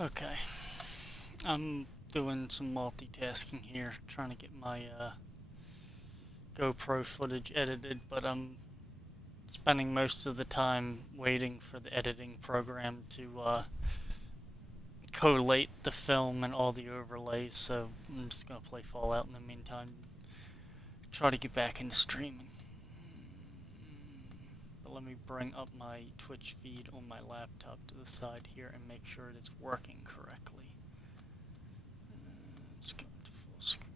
Okay, I'm doing some multitasking here, trying to get my GoPro footage edited, but I'm spending most of the time waiting for the editing program to collate the film and all the overlays, so I'm just going to play Fallout in the meantime, try to get back into streaming. But let me bring up my Twitch feed on my laptop to the side here and make sure it is working correctly. Let's go into full screen.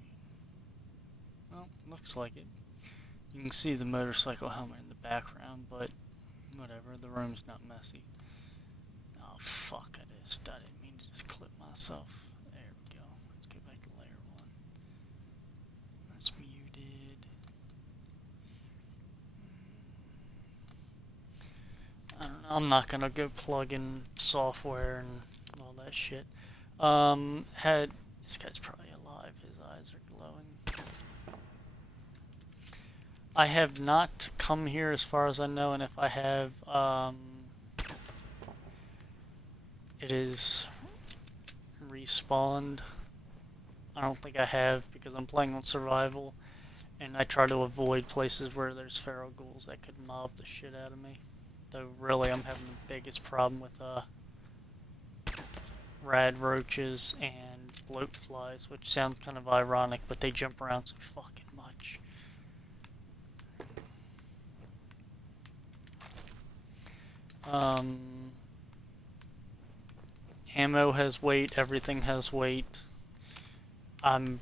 Well, looks like it. You can see the motorcycle helmet in the background, but whatever, the room's not messy. Oh, fuck it is. I didn't mean to just clip myself. There we go. Let's get back to layer 1. That's muted. I don't know. I'm not gonna go plug in software and all that shit. This guy's probably alive. His eyes are glowing. I have not come here as far as I know, and if I have, it is respawned. I don't think I have because I'm playing on survival, and I try to avoid places where there's feral ghouls that could mob the shit out of me. Though really I'm having the biggest problem with rad roaches and bloat flies, which sounds kind of ironic, but they jump around so fucking much. Ammo has weight, everything has weight. I'm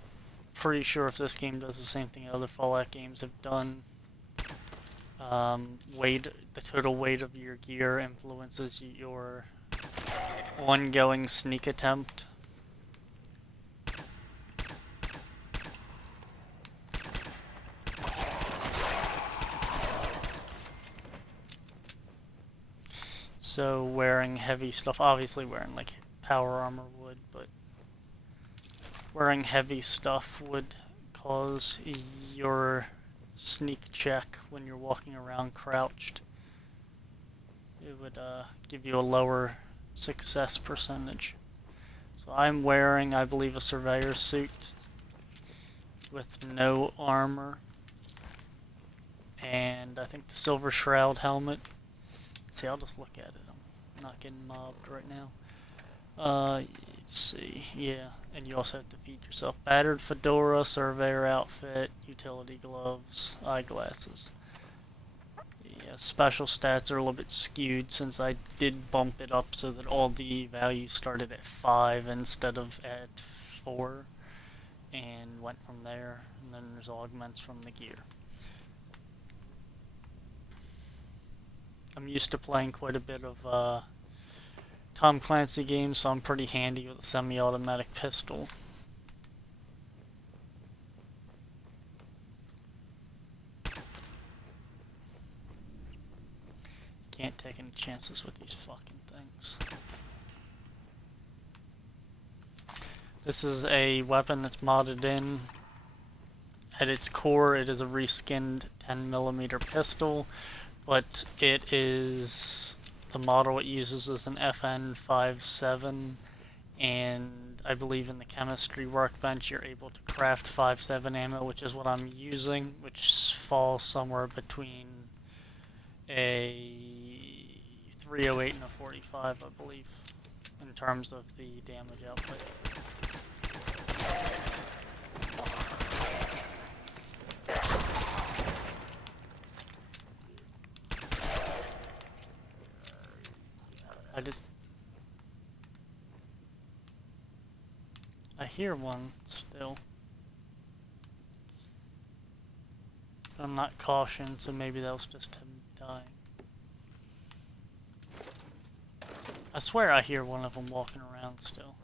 pretty sure if this game does the same thing other Fallout games have done. The total weight of your gear influences your ongoing sneak attempt. So wearing heavy stuff, obviously wearing like power armor would, but wearing heavy stuff would cause your sneak check when you're walking around crouched. It would give you a lower success percentage. So I'm wearing, I believe, a surveyor suit with no armor, and I think the silver shroud helmet. See, I'll just look at it. I'm not getting mobbed right now. Let's see. Yeah, and you also have to feed yourself. Battered fedora, surveyor outfit, utility gloves, eyeglasses. Yeah, special stats are a little bit skewed since I did bump it up so that all the values started at 5 instead of at 4, and went from there. And then there's augments from the gear. I'm used to playing quite a bit of Tom Clancy games, so I'm pretty handy with a semi-automatic pistol. Can't take any chances with these fucking things. This is a weapon that's modded in. At its core, it is a reskinned 10mm pistol, but it is, the model it uses is an FN57, and I believe in the chemistry workbench you're able to craft 5.7 ammo, which is what I'm using, which falls somewhere between a 308 and a 45, I believe, in terms of the damage output. I hear one still. I'm not cautioned, so maybe that was just him dying. I swear I hear one of them walking around still.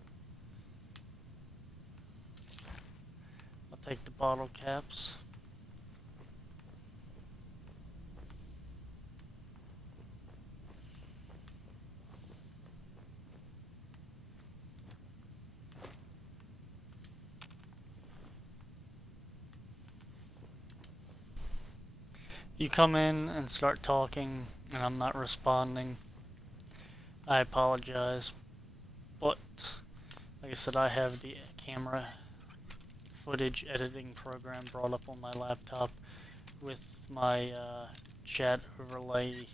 I'll take the bottle caps. You come in and start talking and I'm not responding, I apologize, but like I said, I have the camera footage editing program brought up on my laptop with my chat overlay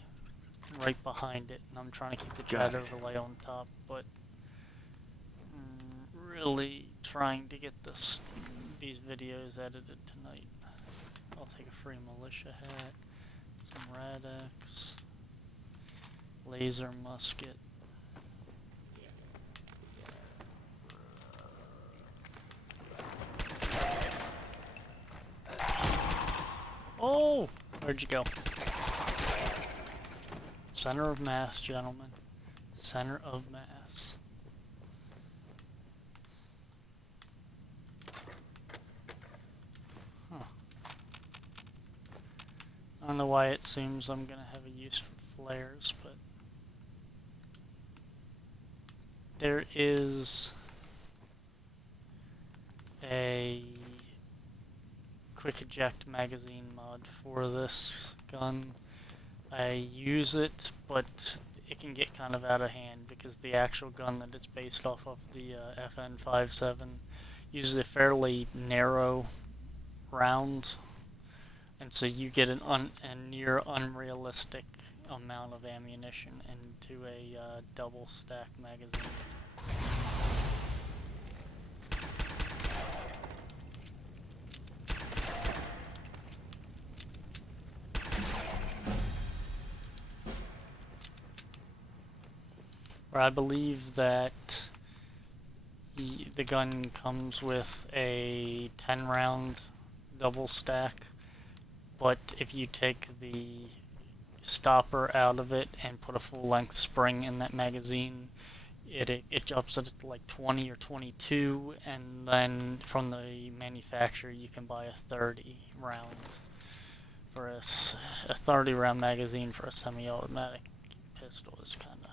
right behind it, and I'm trying to keep the chat overlay on top, but really trying to get these videos edited tonight. I'll take a free militia hat, some Rad-X, laser musket. Oh! Where'd you go? Center of mass, gentlemen. Center of mass. Huh. I don't know why it seems I'm gonna have a use for flares, but there is a quick eject magazine mod for this gun. I use it, but it can get kind of out of hand because the actual gun that it's based off of, the FN57, uses a fairly narrow round, and so you get a near unrealistic amount of ammunition into a double stack magazine. I believe that the gun comes with a 10-round double stack, but if you take the stopper out of it and put a full-length spring in that magazine, it jumps it to like 20 or 22, and then from the manufacturer you can buy a 30 round for a 30 round magazine for a semi-automatic pistol is kind of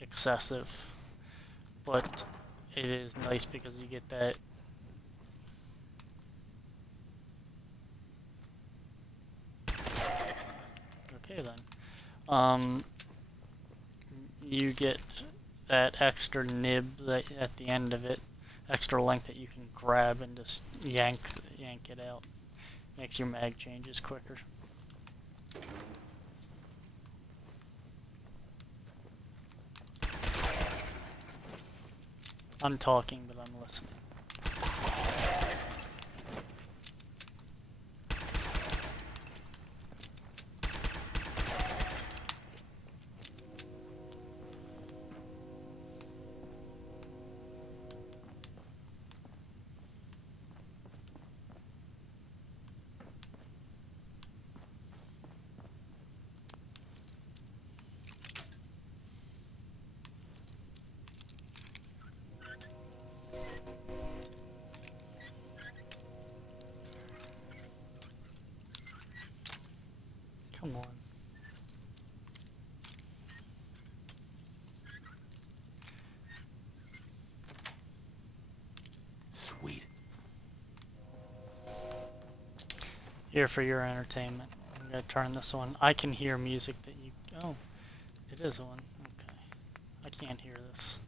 excessive, but it is nice because you get that okay then you get that extra nib that at the end of it, extra length that you can grab and just yank it out. Makes your mag changes quicker. I'm talking, but I'm listening. Come on. Sweet. Here for your entertainment. I'm gonna turn this on. I can hear music that you... Oh, it is on. Okay. I can't hear this.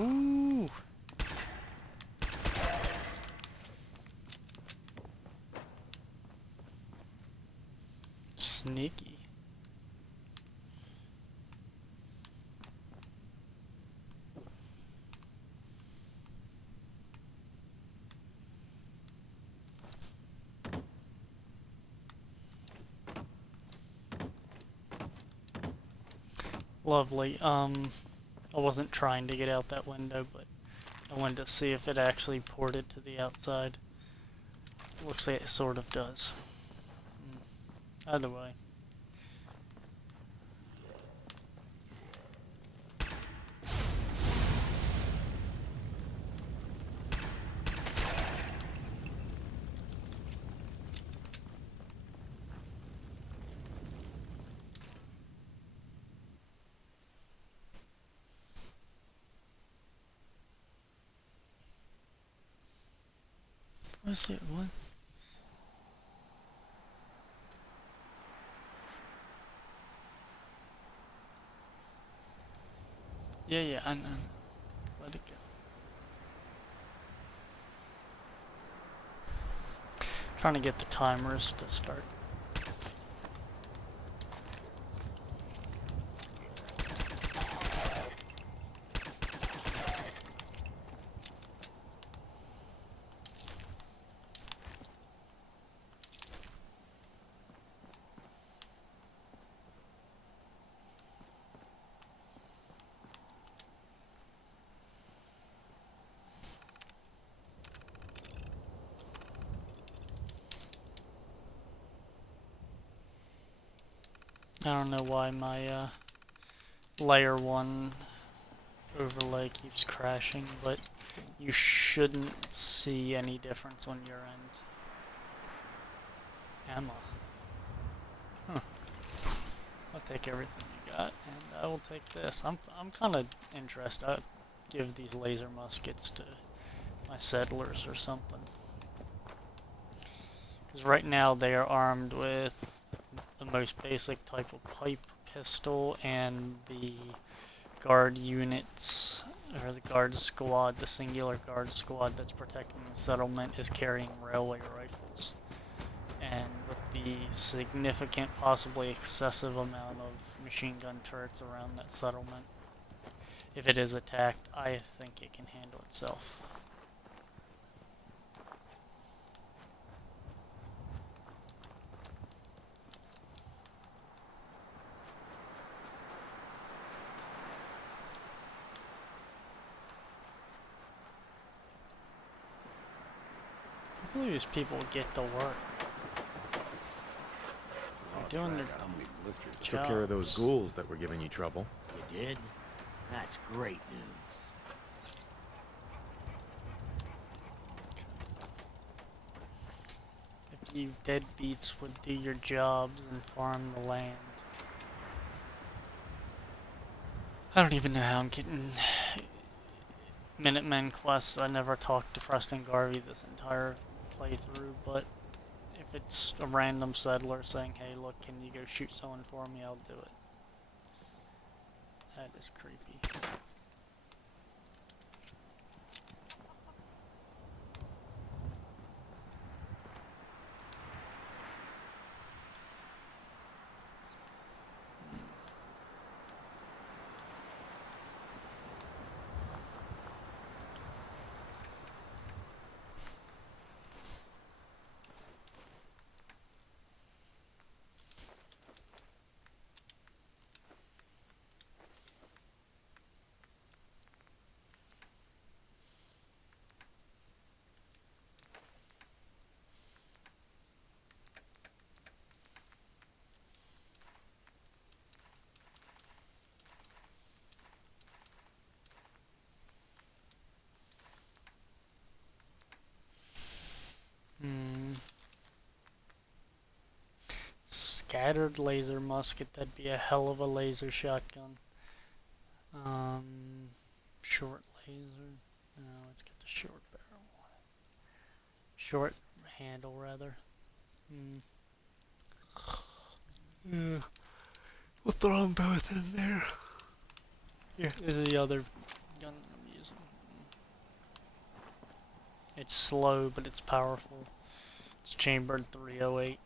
Ooh! Sneaky. Lovely. I wasn't trying to get out that window, but I wanted to see if it actually ported to the outside. It looks like it sort of does. Either way. What's it? What? Yeah, yeah, I know. Let it go. Trying to get the timers to start. I don't know why my layer 1 overlay keeps crashing, but you shouldn't see any difference on your end. Emma. Huh. I'll take everything you got, and I will take this. I'm kind of interested. I'd give these laser muskets to my settlers or something. Because right now they are armed with the most basic type of pipe pistol, and the guard units, or the guard squad, the singular guard squad that's protecting the settlement is carrying railway rifles. And with the significant, possibly excessive amount of machine gun turrets around that settlement, if it is attacked, I think it can handle itself. Hopefully these people get to work. They're doing their Took care of those ghouls that were giving you trouble. You did? That's great news. If you deadbeats would do your jobs and farm the land. I don't even know how I'm getting Minutemen quests. I never talked to Preston Garvey this entire playthrough, but if it's a random settler saying, hey look, can you go shoot someone for me, I'll do it. That is creepy. Scattered laser musket, that'd be a hell of a laser shotgun. Short laser. No, let's get the short barrel one. Short handle, rather. Yeah. We'll throw them both in there. Here is the other gun that I'm using. It's slow, but it's powerful. It's chambered 308.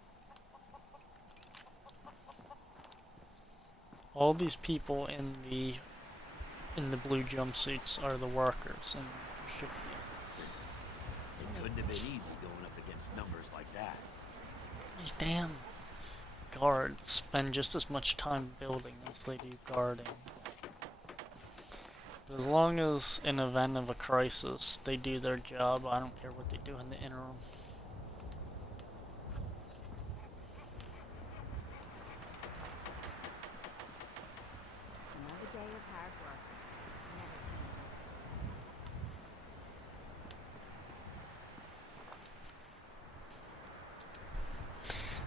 All these people in the blue jumpsuits are the workers, and should be. It couldn't have been easy going up against numbers like that. These damn guards spend just as much time building as they do guarding. But as long as, in event of a crisis, they do their job, I don't care what they do in the interim. Another day of hard work. Never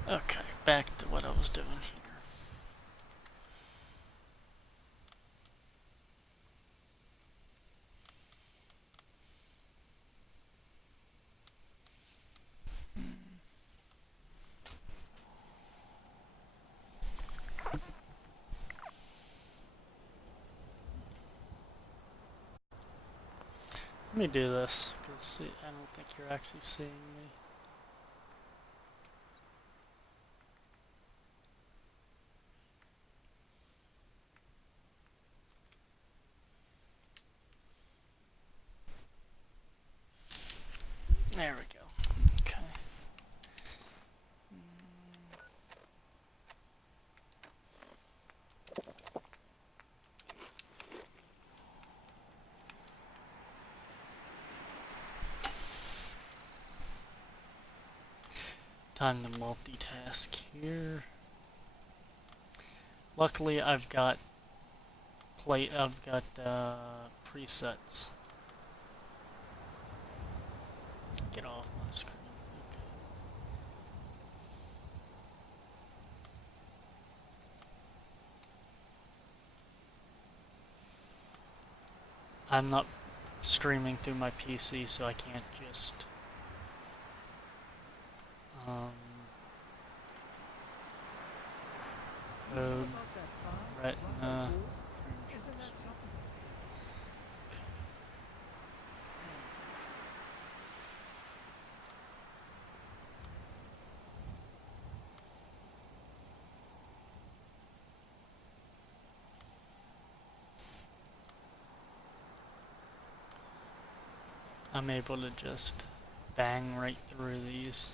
changes. Okay, back to what I was doing here. Let me do this, because I don't think you're actually seeing me. There we go. Okay. Time to multitask here. Luckily, I've got presets. Get off my screen. Okay. I'm not streaming through my PC, so I can't just code retina frame shift speed. I'm able to just bang right through these.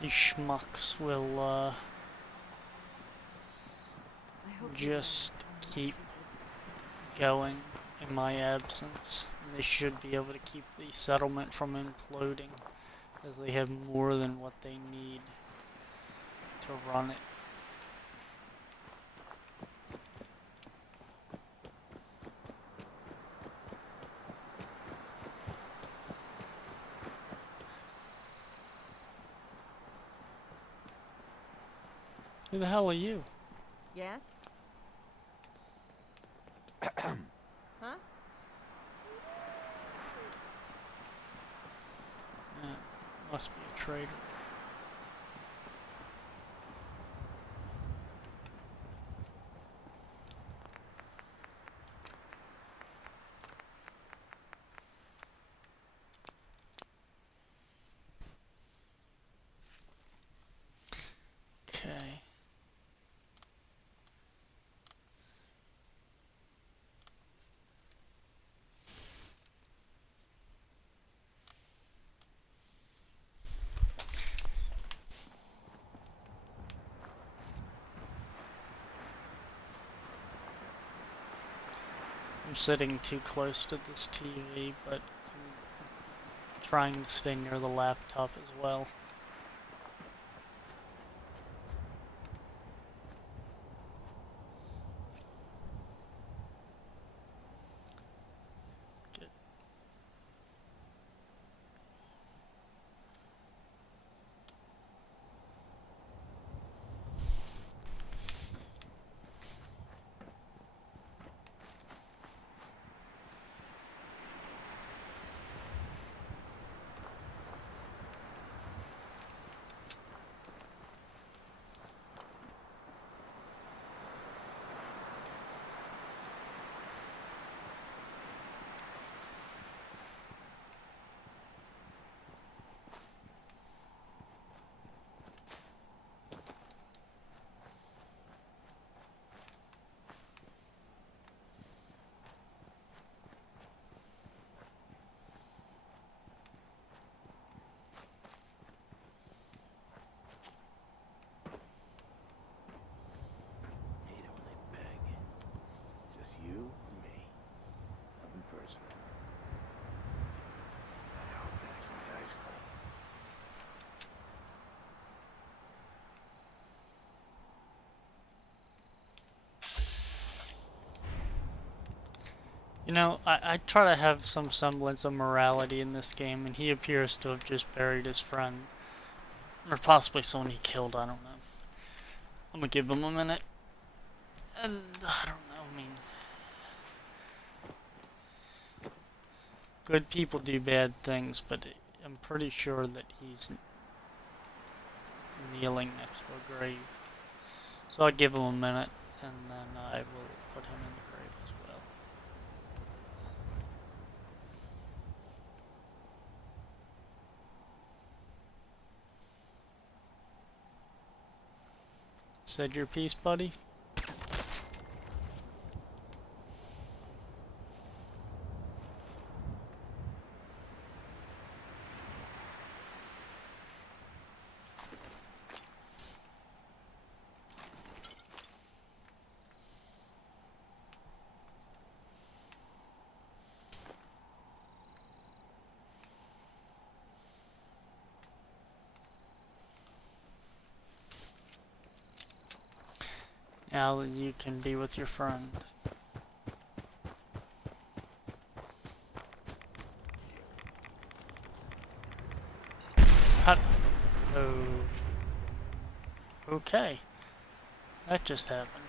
These schmucks will just keep going in my absence. And they should be able to keep the settlement from imploding, as they have more than what they need to run it. Who the hell are you? Yes? Huh? Must be a traitor. Okay. I'm sitting too close to this TV, but I'm trying to stay near the laptop as well. Good. You know, I try to have some semblance of morality in this game, and he appears to have just buried his friend. Or possibly someone he killed, I don't know. I'm gonna give him a minute. And, I don't know, I mean... Good people do bad things, but I'm pretty sure that he's kneeling next to a grave. So I'll give him a minute, and then I will put him in the grave as well. Said your piece, buddy? Now you can be with your friend. How? Oh. Okay. That just happened.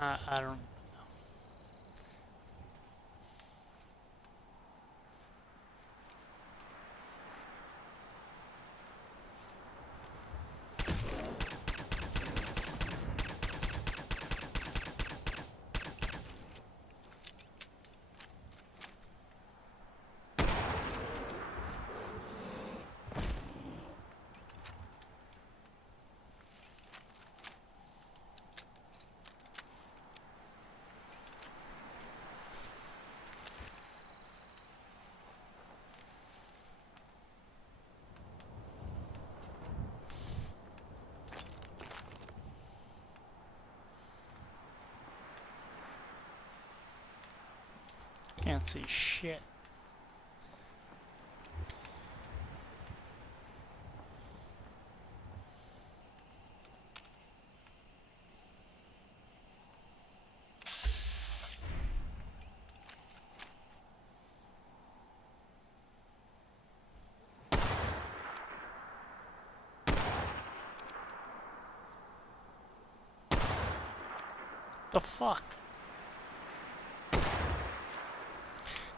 I don't... Can't see shit. The fuck?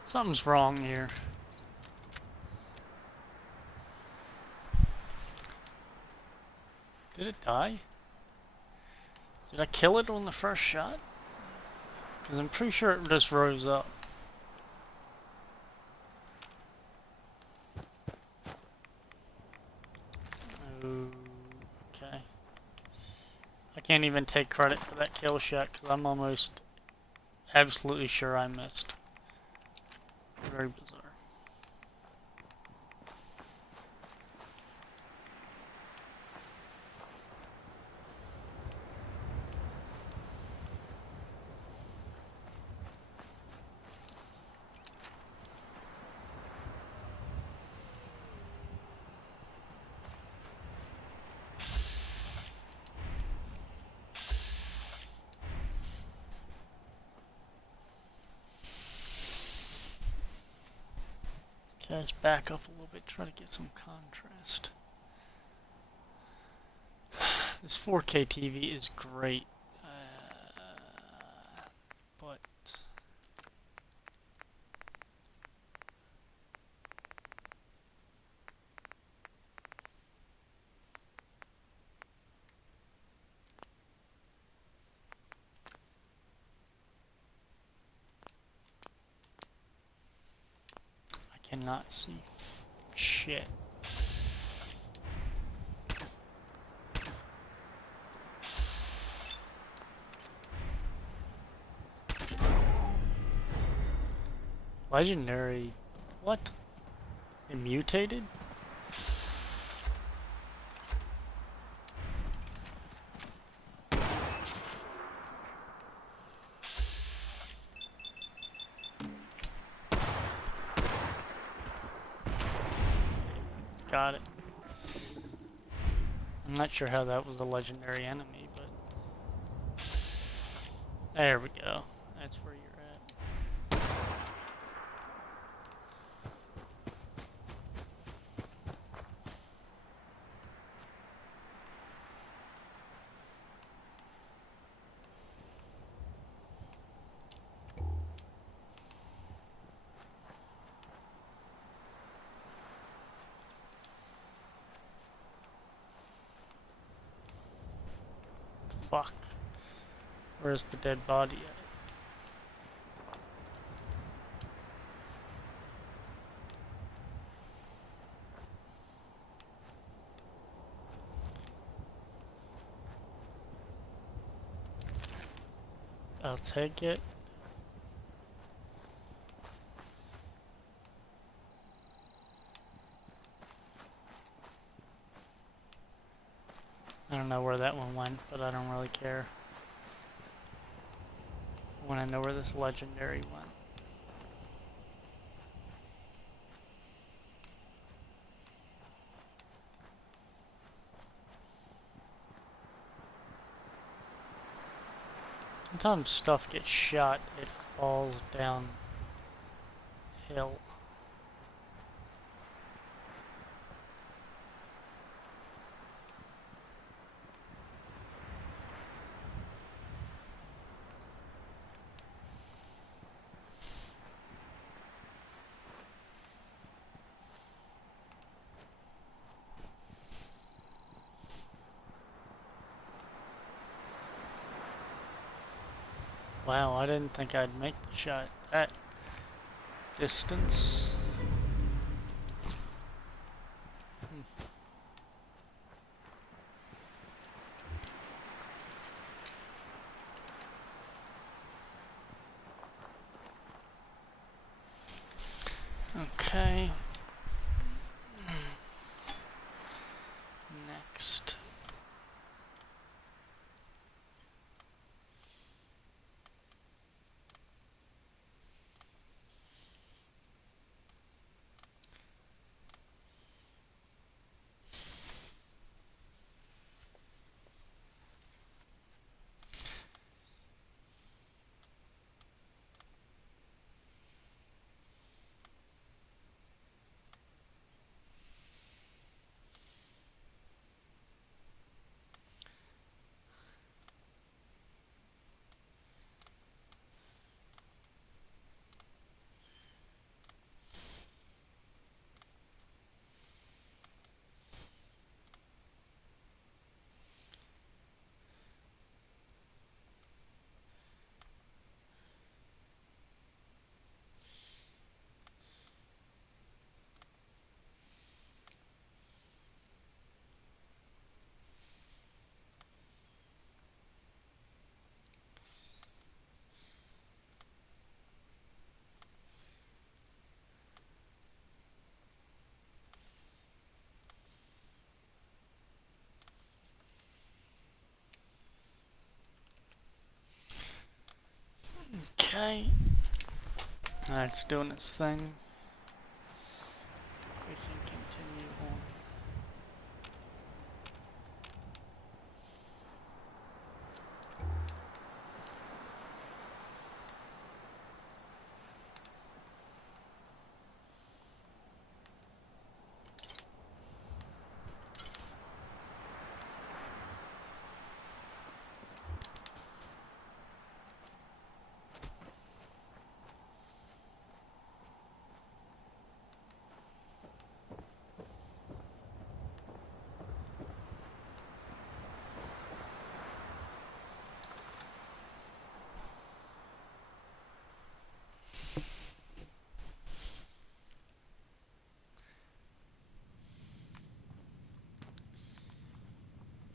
Something's wrong here. Did it die? Did I kill it on the first shot? Because I'm pretty sure it just rose up. Okay. I can't even take credit for that kill shot because I'm almost absolutely sure I missed. Very bizarre. Okay, let's back up a little bit, try to get some contrast. This 4K TV is great, but I cannot see shit. Legendary... what? It mutated? Got it. I'm not sure how that was a legendary enemy, but... There we go. That's where you're at. Fuck. Where's the dead body at? I'll take it. I don't know where that one went, but I don't really care. I want to know where this legendary went. Sometimes stuff gets shot, it falls down hill. Wow, I didn't think I'd make the shot that distance. Okay. Next. Okay. It's doing its thing. We can continue on.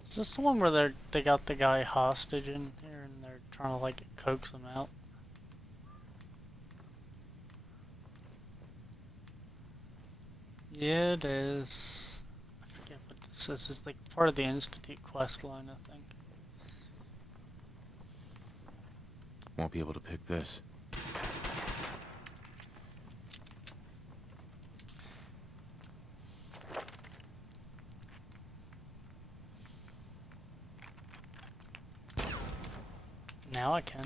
Is this the one where they got the guy hostage in here and they're trying to like coax him out? Yeah, it is. I forget what this is. It's like part of the Institute quest line, I think. Won't be able to pick this. Now I can.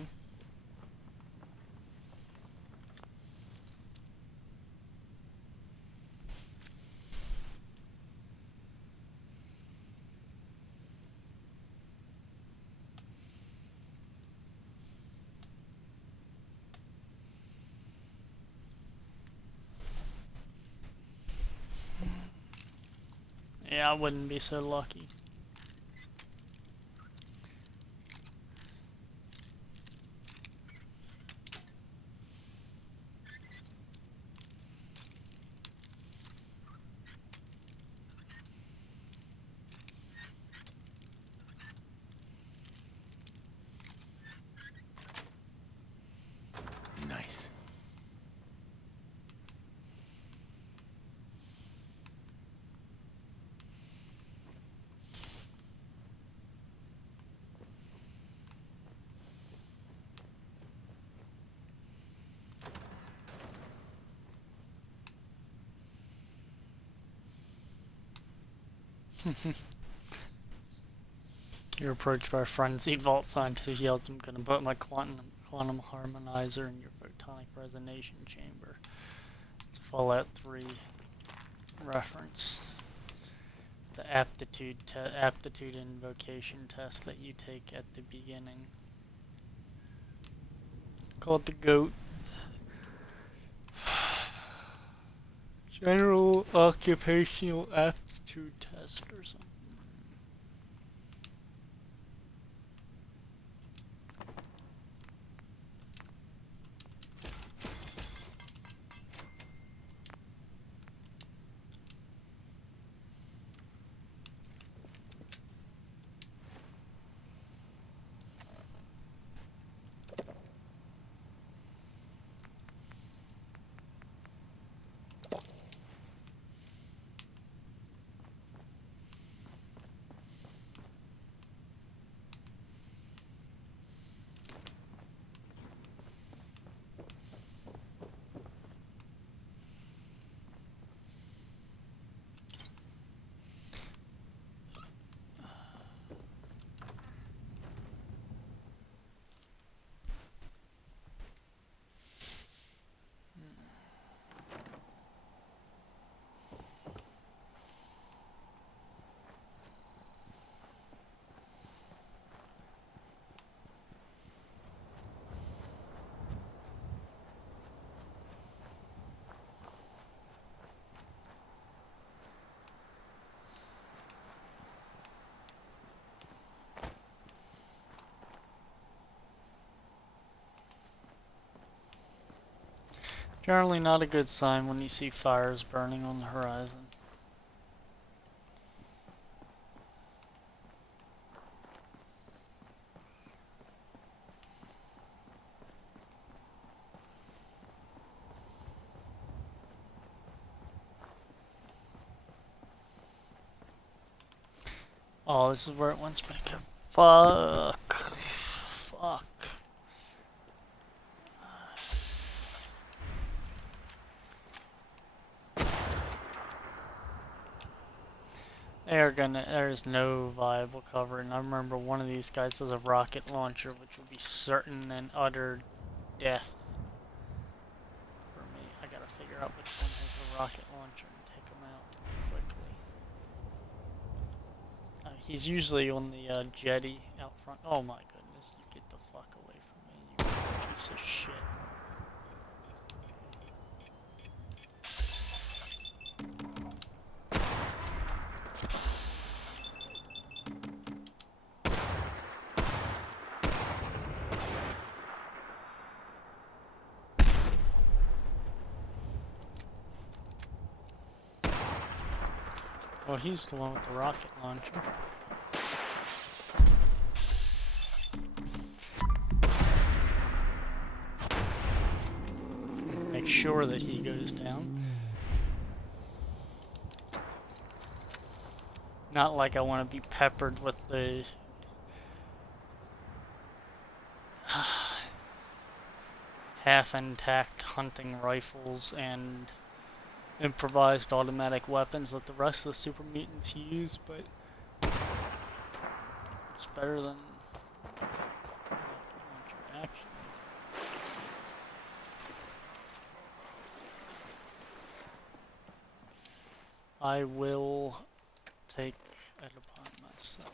Yeah, I wouldn't be so lucky. Nice. You're approached by a frenzied vault scientist who yells, "I'm gonna put my quantum harmonizer in your photonic resonation chamber." It's a Fallout 3 reference. The aptitude invocation test that you take at the beginning. Called the GOAT. General Occupational Aptitude Test or something. Generally not a good sign when you see fires burning on the horizon. Oh, this is where it wants me to go. Fuck. Fuck. There's no viable cover, and I remember one of these guys has a rocket launcher, which would be certain and utter death for me. I gotta figure out which one has the rocket launcher and take him out quickly. He's usually on the jetty out front. Oh my goodness, you get the fuck away from me, you piece of shit. Well, he's the one with the rocket launcher. Make sure that he goes down. Not like I want to be peppered with the half-intact hunting rifles and improvised automatic weapons that the rest of the super mutants use, but it's better than action. I will take it upon myself.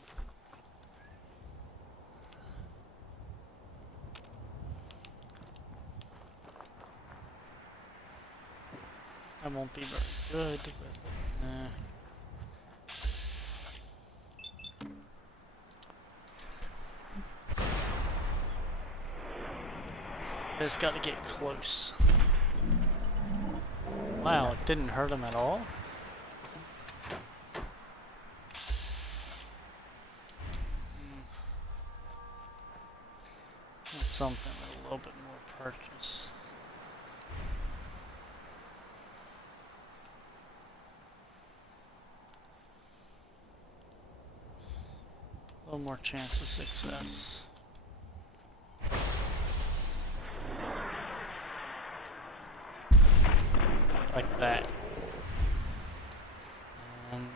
I won't be very good with it. Nah. Just gotta get close. Wow, it didn't hurt him at all. That's something with a little bit more purchase. A little more chance of success. Like that. And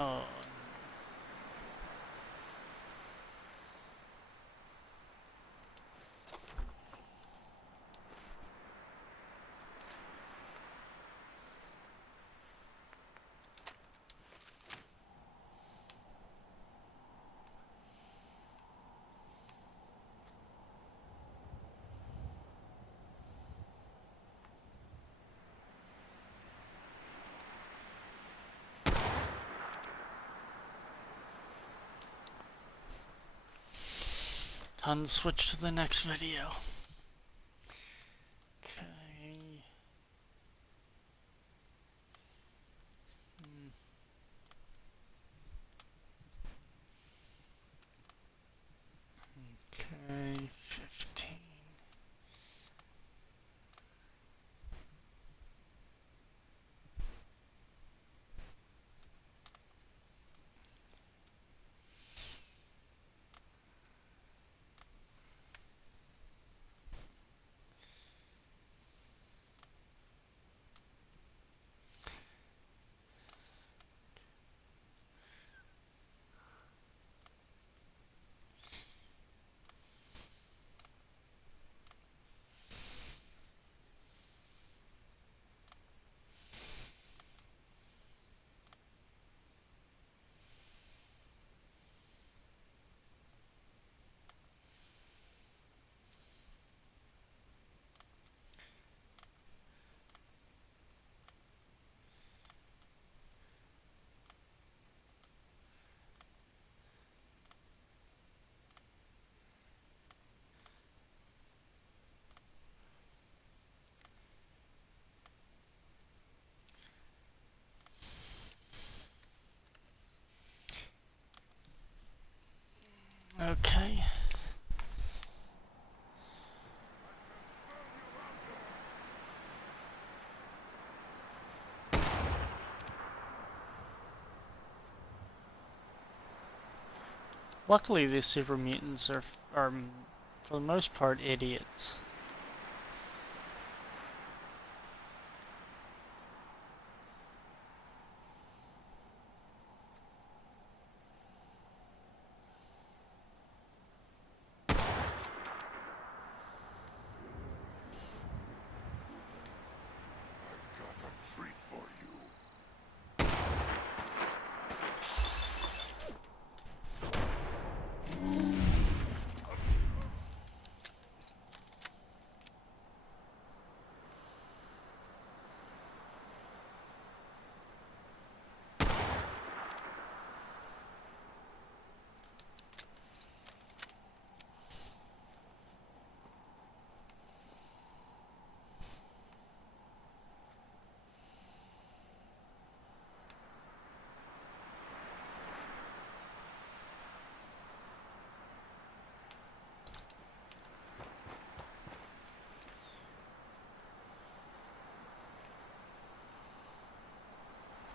oh. Time to switch to the next video. Okay. Okay, 15. Okay. Luckily, these super mutants are for the most part idiots. Treat for you.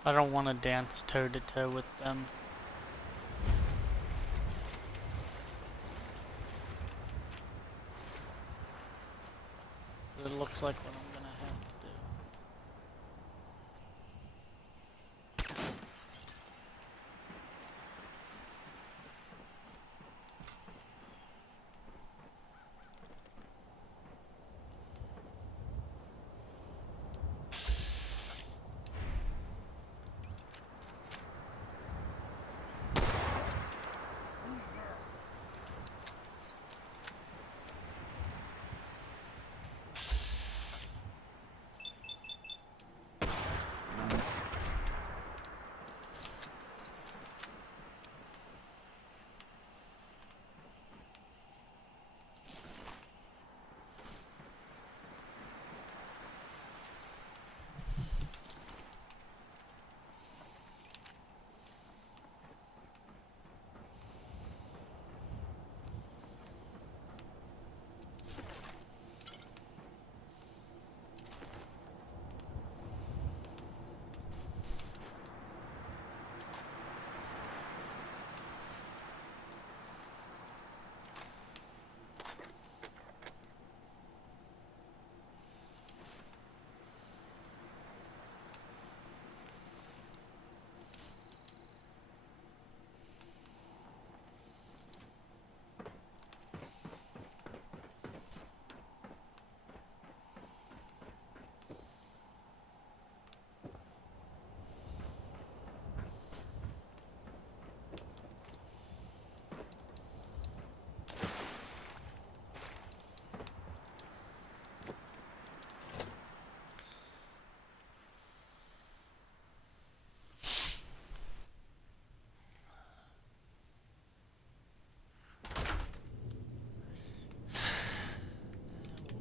I don't want to dance toe to toe with them. But it looks like what I'm gonna have to do.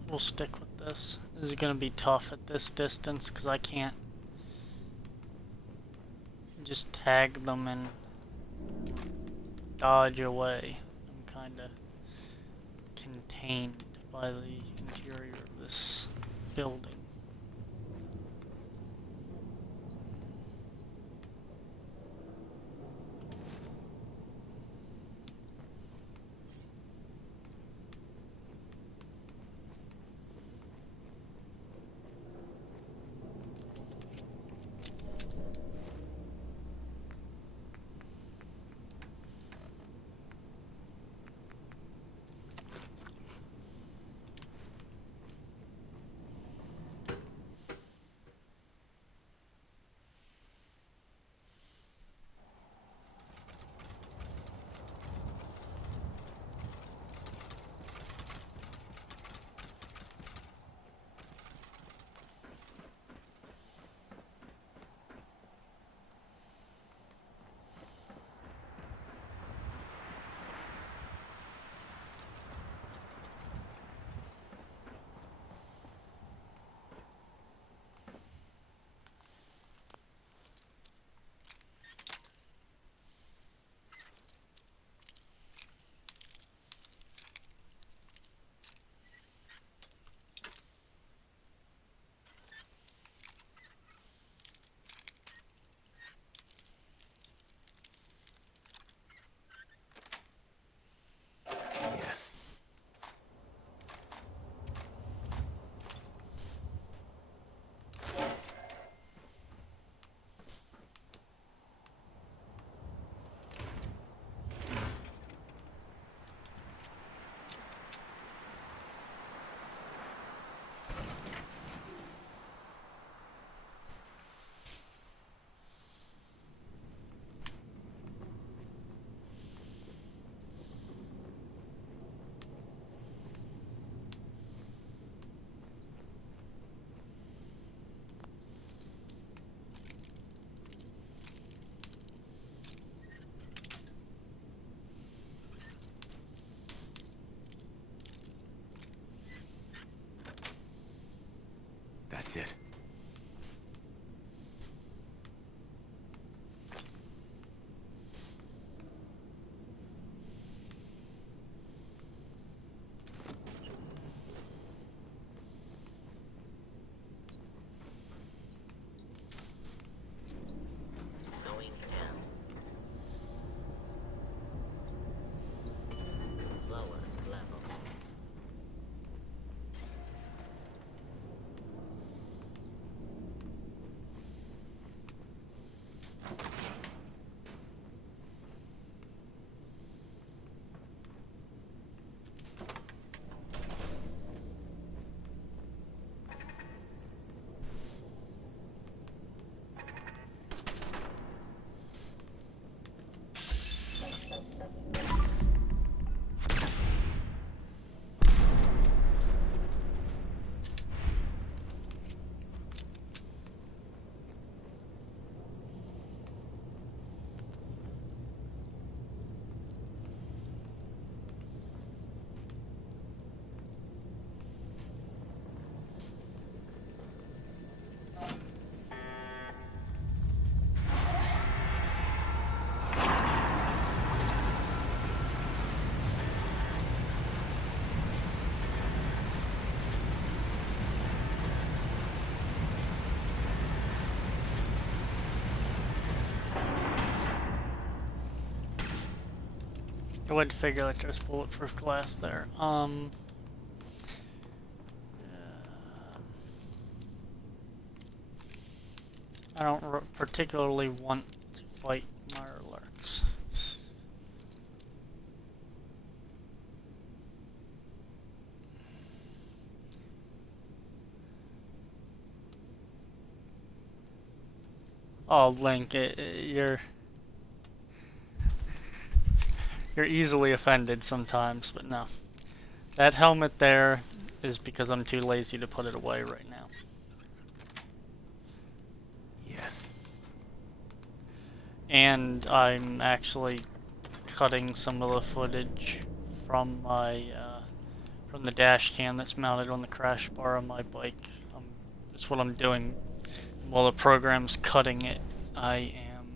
we'll stick with this. This is gonna be tough at this distance because I can't just tag them and dodge away. I'm kinda contained by the interior of this building. Yes. That's it. Going down. Lower level. I would figure that there's bulletproof glass there. I don't particularly want to fight Mirelurks. Oh, Link, you're easily offended sometimes, but no. That helmet there is because I'm too lazy to put it away right now. Yes. And I'm actually cutting some of the footage from my from the dash cam that's mounted on the crash bar of my bike. That's what I'm doing. While the program's cutting it, I am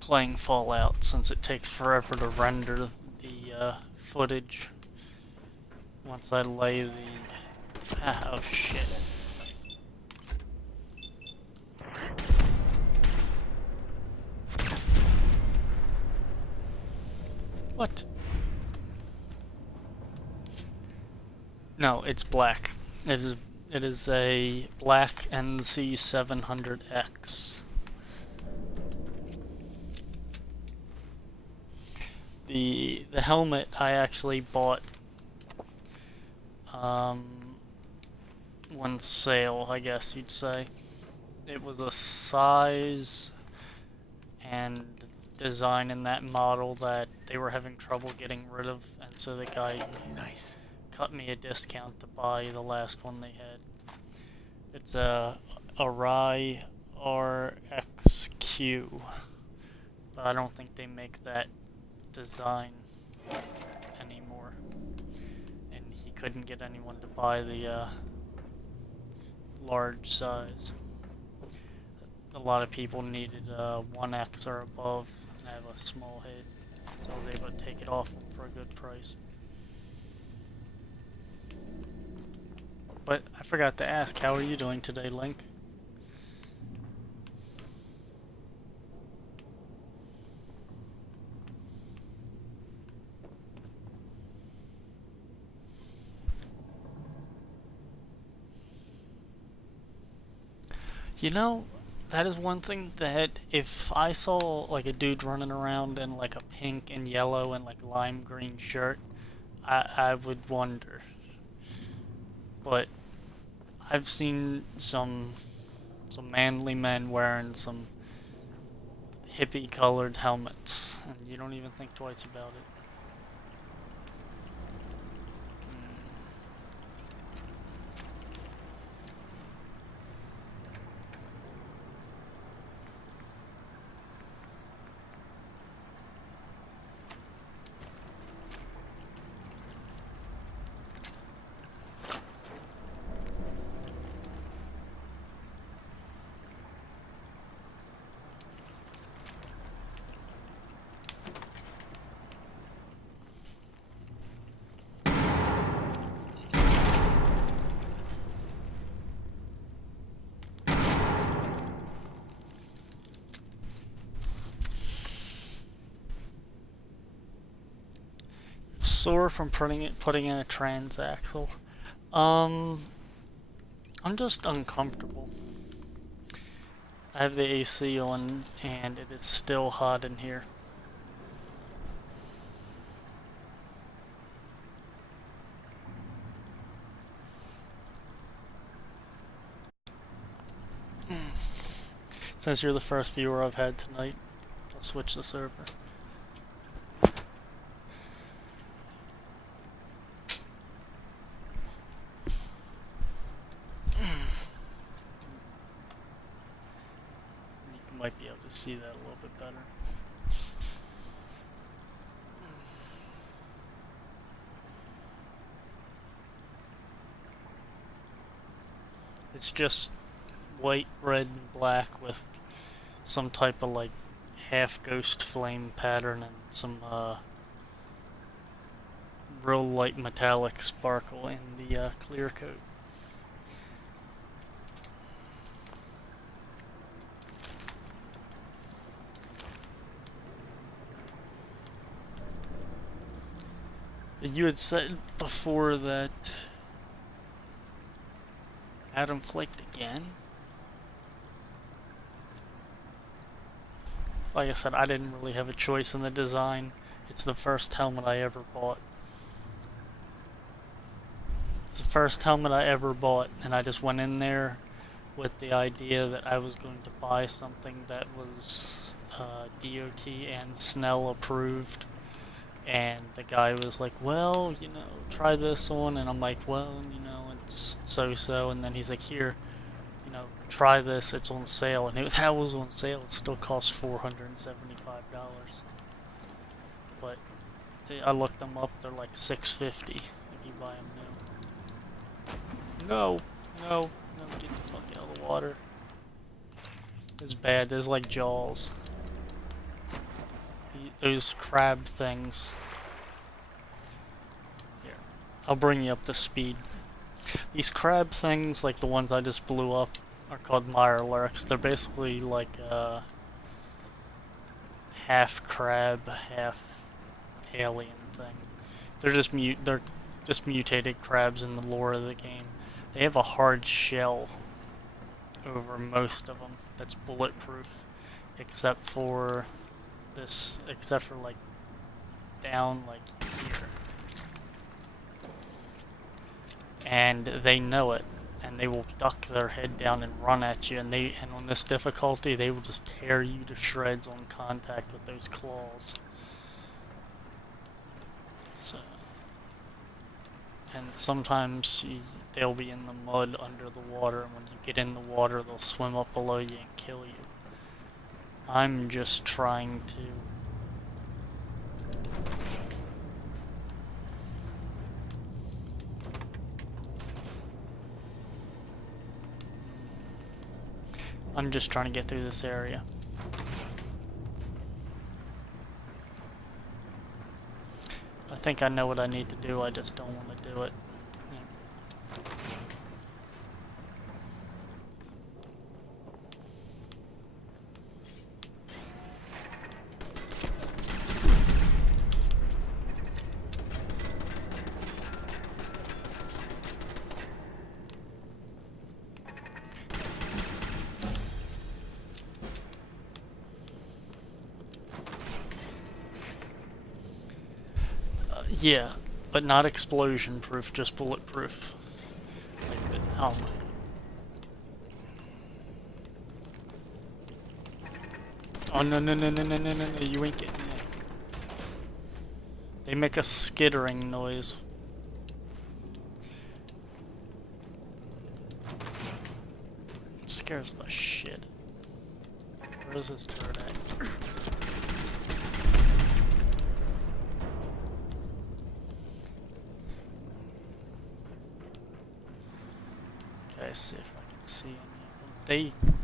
playing Fallout, since it takes forever to render the footage once I lay the... oh shit. What? No, it's black. It is a black NC700X. The helmet I actually bought one sale, I guess you'd say. It was a size and design in that model that they were having trouble getting rid of, and so the guy Nice. cut me a discount to buy the last one they had. It's a Arai RXQ, but I don't think they make that design anymore, and he couldn't get anyone to buy the large size. A lot of people needed 1X or above and have a small head, so I was able to take it off them for a good price. But I forgot to ask, how are you doing today, Link? You know, that is one thing that if I saw like a dude running around in like a pink and yellow and like lime green shirt, I would wonder. But I've seen some manly men wearing some hippie colored helmets, and you don't even think twice about it. Sore from putting in a transaxle. I'm just uncomfortable. I have the AC on and it is still hot in here. Since you're the first viewer I've had tonight, I'll switch the server. Might be able to see that a little bit better. It's just white, red, and black with some type of like half ghost flame pattern and some real light metallic sparkle in the clear coat. You had said before that Adam flaked again? Like I said, I didn't really have a choice in the design. It's the first helmet I ever bought. It's the first helmet I ever bought, and I just went in there with the idea that I was going to buy something that was DOT and Snell approved. And the guy was like, well, you know, try this on, and I'm like, well, you know, it's so-so, and then he's like, here, you know, try this, it's on sale, and that was on sale, it still cost $475, but I looked them up. They're like $6.50 if you buy them new. No, no, no! Get the fuck out of the water. It's bad. There's like jaws. Those crab things. Here, I'll bring you up to speed. These crab things, like the ones I just blew up, are called Mirelurks. They're basically like half crab, half alien thing. They're just mutated crabs in the lore of the game. They have a hard shell over most of them that's bulletproof, except for like down like here. And they know it, and they will duck their head down and run at you, and on this difficulty they will just tear you to shreds on contact with those claws. So, and sometimes they'll be in the mud under the water, and when you get in the water they'll swim up below you and kill you. I'm just trying to get through this area. I think I know what I need to do, I just don't want to do it. Yeah, but not explosion proof, just bulletproof. Like the, oh my. Oh no, you ain't getting me. They make a skittering noise. It scares the shit. Where is this turret at? See if I can see any of them.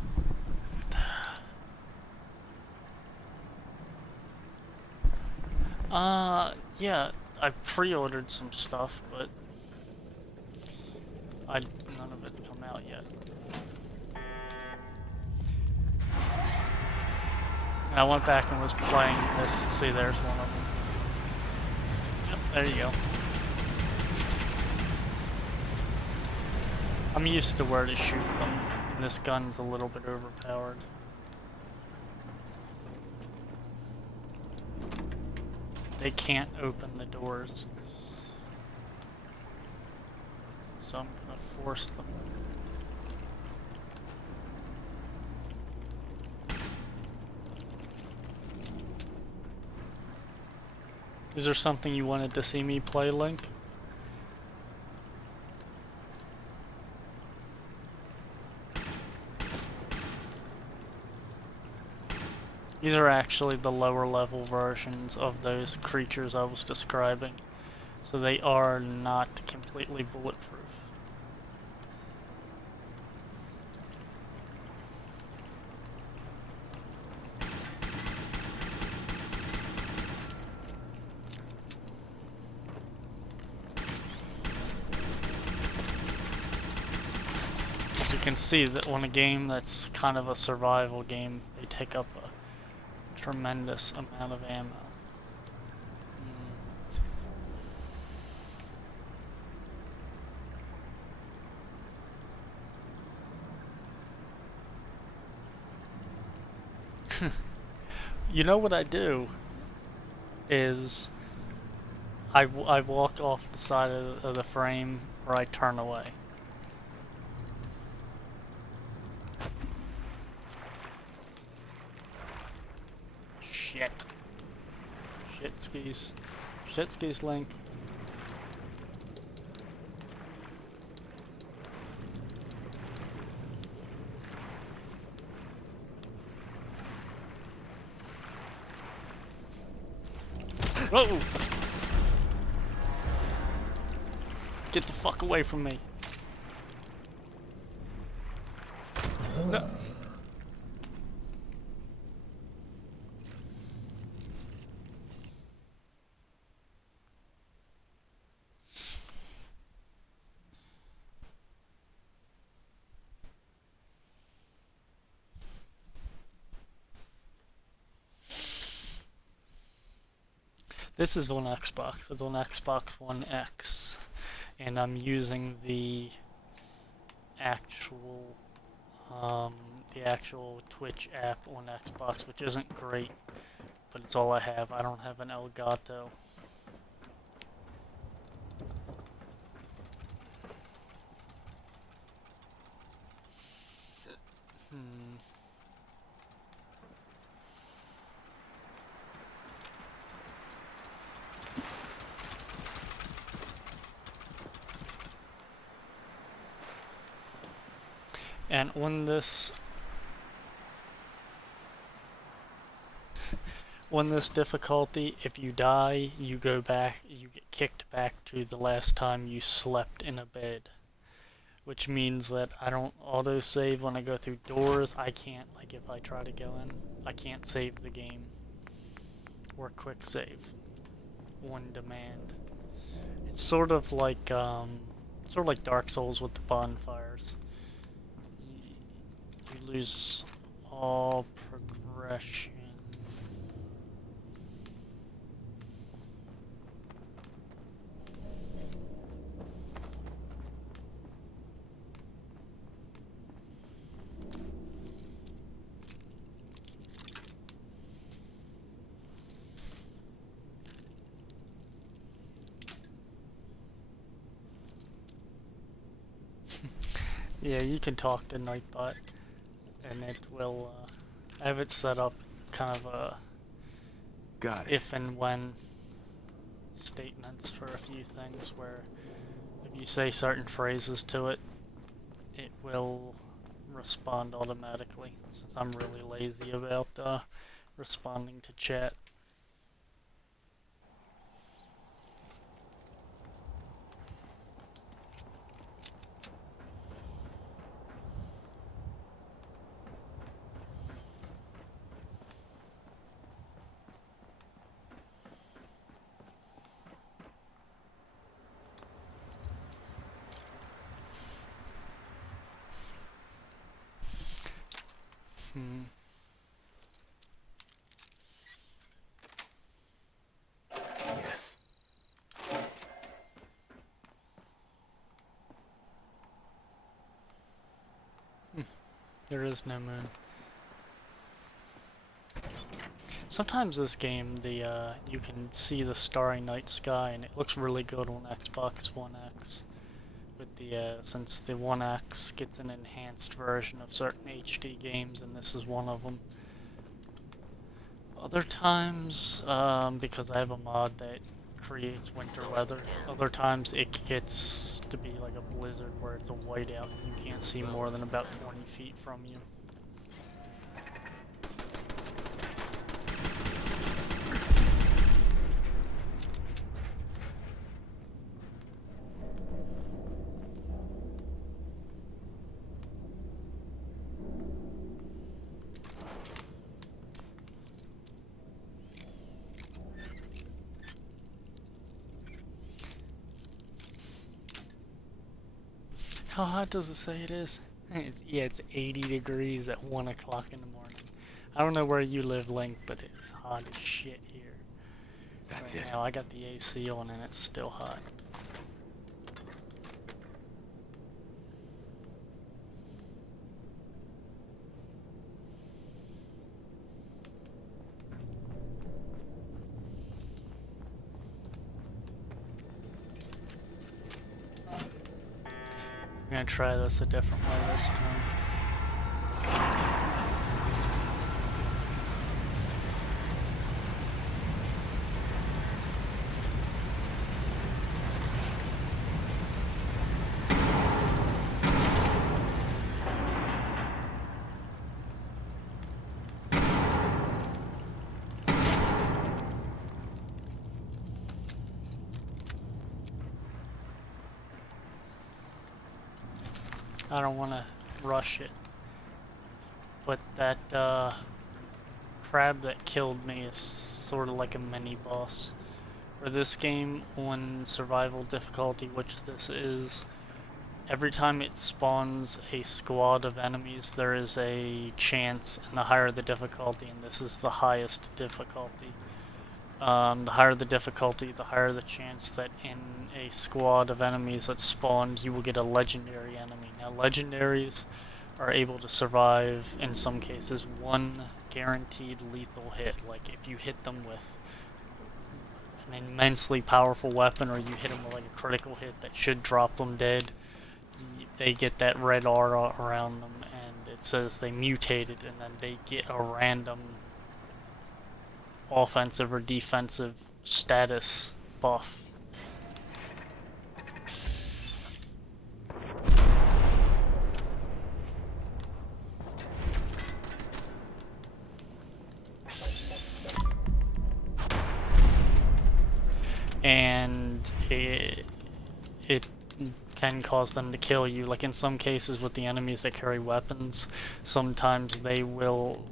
Yeah, I pre-ordered some stuff, but none of it's come out yet. And I went back and was playing this. See, there's one of them. Yep, there you go. I'm used to where to shoot them, and this gun's a little bit overpowered. They can't open the doors, so I'm gonna force them. Is there something you wanted to see me play, Link? These are actually the lower level versions of those creatures I was describing, so they are not completely bulletproof. As you can see, that on a game that's kind of a survival game, they take up a tremendous amount of ammo. You know what I do is I walk off the side of the frame, or I turn away. Shit. Shit skis. Shit skis, Link. Whoa! Get the fuck away from me. No. This is on Xbox. It's on Xbox One X, and I'm using actual the actual Twitch app on Xbox, which isn't great, but it's all I have. I don't have an Elgato. Hmm. And on this difficulty, if you die, you go back, you get kicked back to the last time you slept in a bed. Which means that I don't autosave when I go through doors. I can't, like if I try to go in, I can't save the game. Or quick save. On demand. It's sort of like Dark Souls with the bonfires. You lose all progression. Yeah, you can talk to Nightbot, and it will, I have it set up kind of a Got it. if and when statements for a few things where if you say certain phrases to it, it will respond automatically, since I'm really lazy about responding to chat. Hmm. Yes. There is no moon. Sometimes this game, you can see the starry night sky, and it looks really good on Xbox One X. With since the One X gets an enhanced version of certain HD games, and this is one of them. Other times, because I have a mod that creates winter weather, other times it gets to be like a blizzard where it's a whiteout and you can't see more than about 20 feet from you. How hot does it say it is? It's 80 degrees at 1 o'clock in the morning. I don't know where you live, Link, but it's hot as shit here. That's Right it. now I got the AC on and it's still hot. I'm gonna try this a different way this time. I don't want to rush it. But that crab that killed me is sort of like a mini boss. For this game, on survival difficulty, which this is, every time it spawns a squad of enemies, there is a chance, and the higher the difficulty, and this is the highest difficulty. The higher the difficulty, the higher the chance that in a squad of enemies that spawned, you will get a legendary enemy. Now, legendaries are able to survive, in some cases, one guaranteed lethal hit. Like, if you hit them with an immensely powerful weapon, or you hit them with like a critical hit that should drop them dead, they get that red aura around them, and it says they mutated, and then they get a random offensive or defensive status buff. And it can cause them to kill you. Like in some cases with the enemies that carry weapons, sometimes they will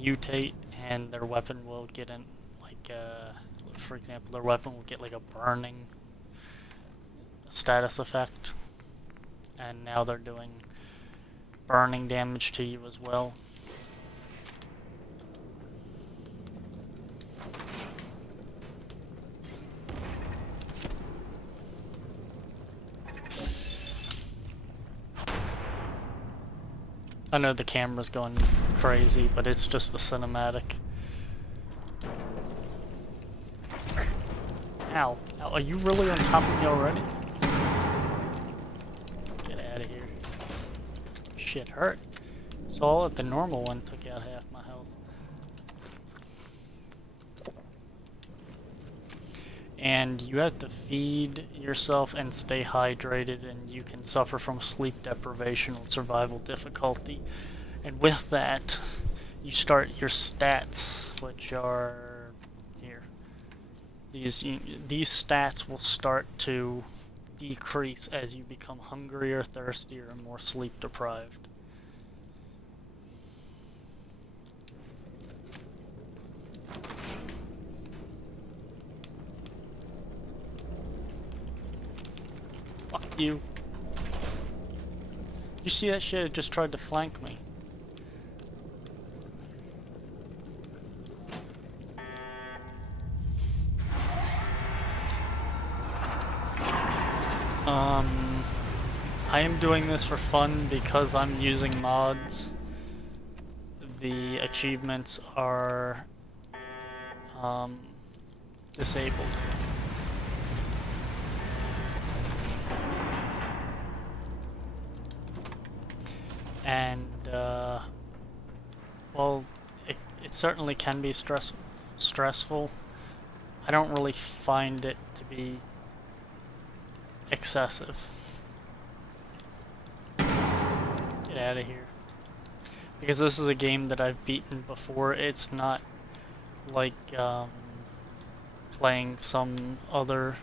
mutate and their weapon will get in, like, for example, their weapon will get like a burning status effect, and now they're doing burning damage to you as well. I know the camera's going crazy, but it's just a cinematic. Ow. Ow, are you really on top of me already? Get out of here. Shit hurt. Saw it, the normal one took out half my health. And you have to feed yourself and stay hydrated, and you can suffer from sleep deprivation on survival difficulty. And with that, you start your stats, which are here. These stats will start to decrease as you become hungrier, thirstier, and more sleep deprived. Fuck you. You see that shit? It just tried to flank me. I am doing this for fun because I'm using mods. The achievements are disabled. And well, it certainly can be stressful. I don't really find it to be excessive. Get out of here. Because this is a game that I've beaten before. It's not like playing some other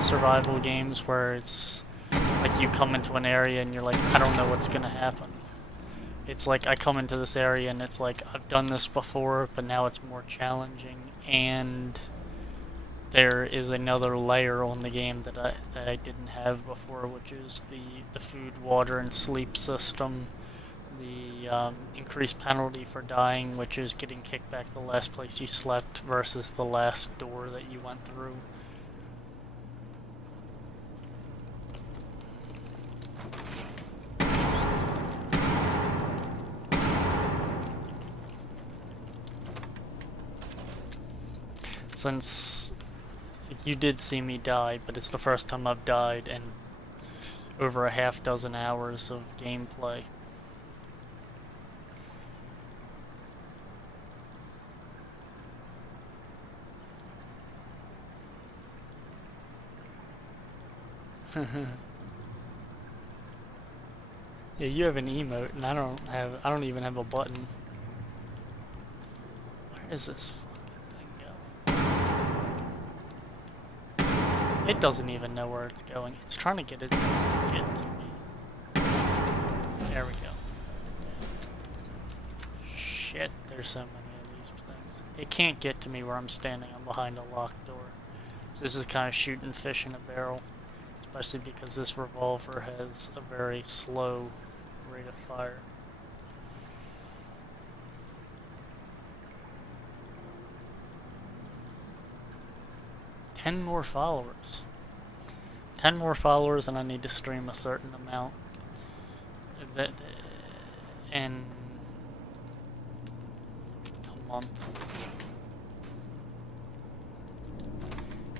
survival games where it's like you come into an area and you're like, I don't know what's gonna happen. It's like I come into this area and it's like, I've done this before, but now it's more challenging, and there is another layer on the game that I didn't have before, which is the food, water, and sleep system. The increased penalty for dying, which is getting kicked back to the last place you slept versus the last door that you went through. Since you did see me die, but it's the first time I've died in over a half dozen hours of gameplay. Yeah, you have an emote, and I don't even have a button. Where is this fucking thing going? It doesn't even know where it's going. It's trying to get to me. There we go. Shit, there's so many of these things. It can't get to me where I'm standing. I'm behind a locked door. So this is kind of shooting fish in a barrel. Especially because this revolver has a very slow rate of fire. Ten more followers. 10 more followers and I need to stream a certain amount. In a month.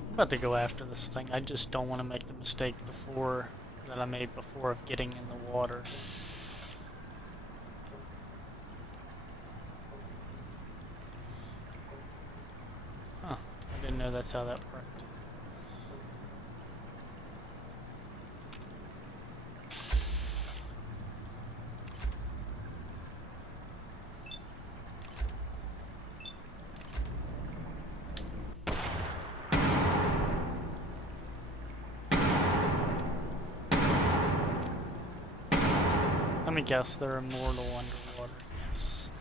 I'm about to go after this thing. I just don't want to make the mistake that I made before of getting in the water. Huh. I didn't know that's how that worked. Let me guess, they're immortal underwater. Yes.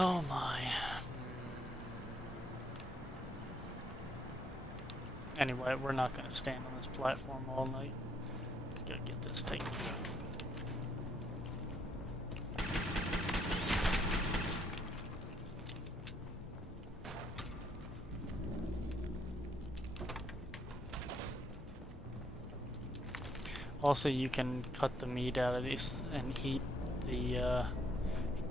Oh my. Anyway, we're not going to stand on this platform all night. Let's go get this taken care of. Also, you can cut the meat out of these and eat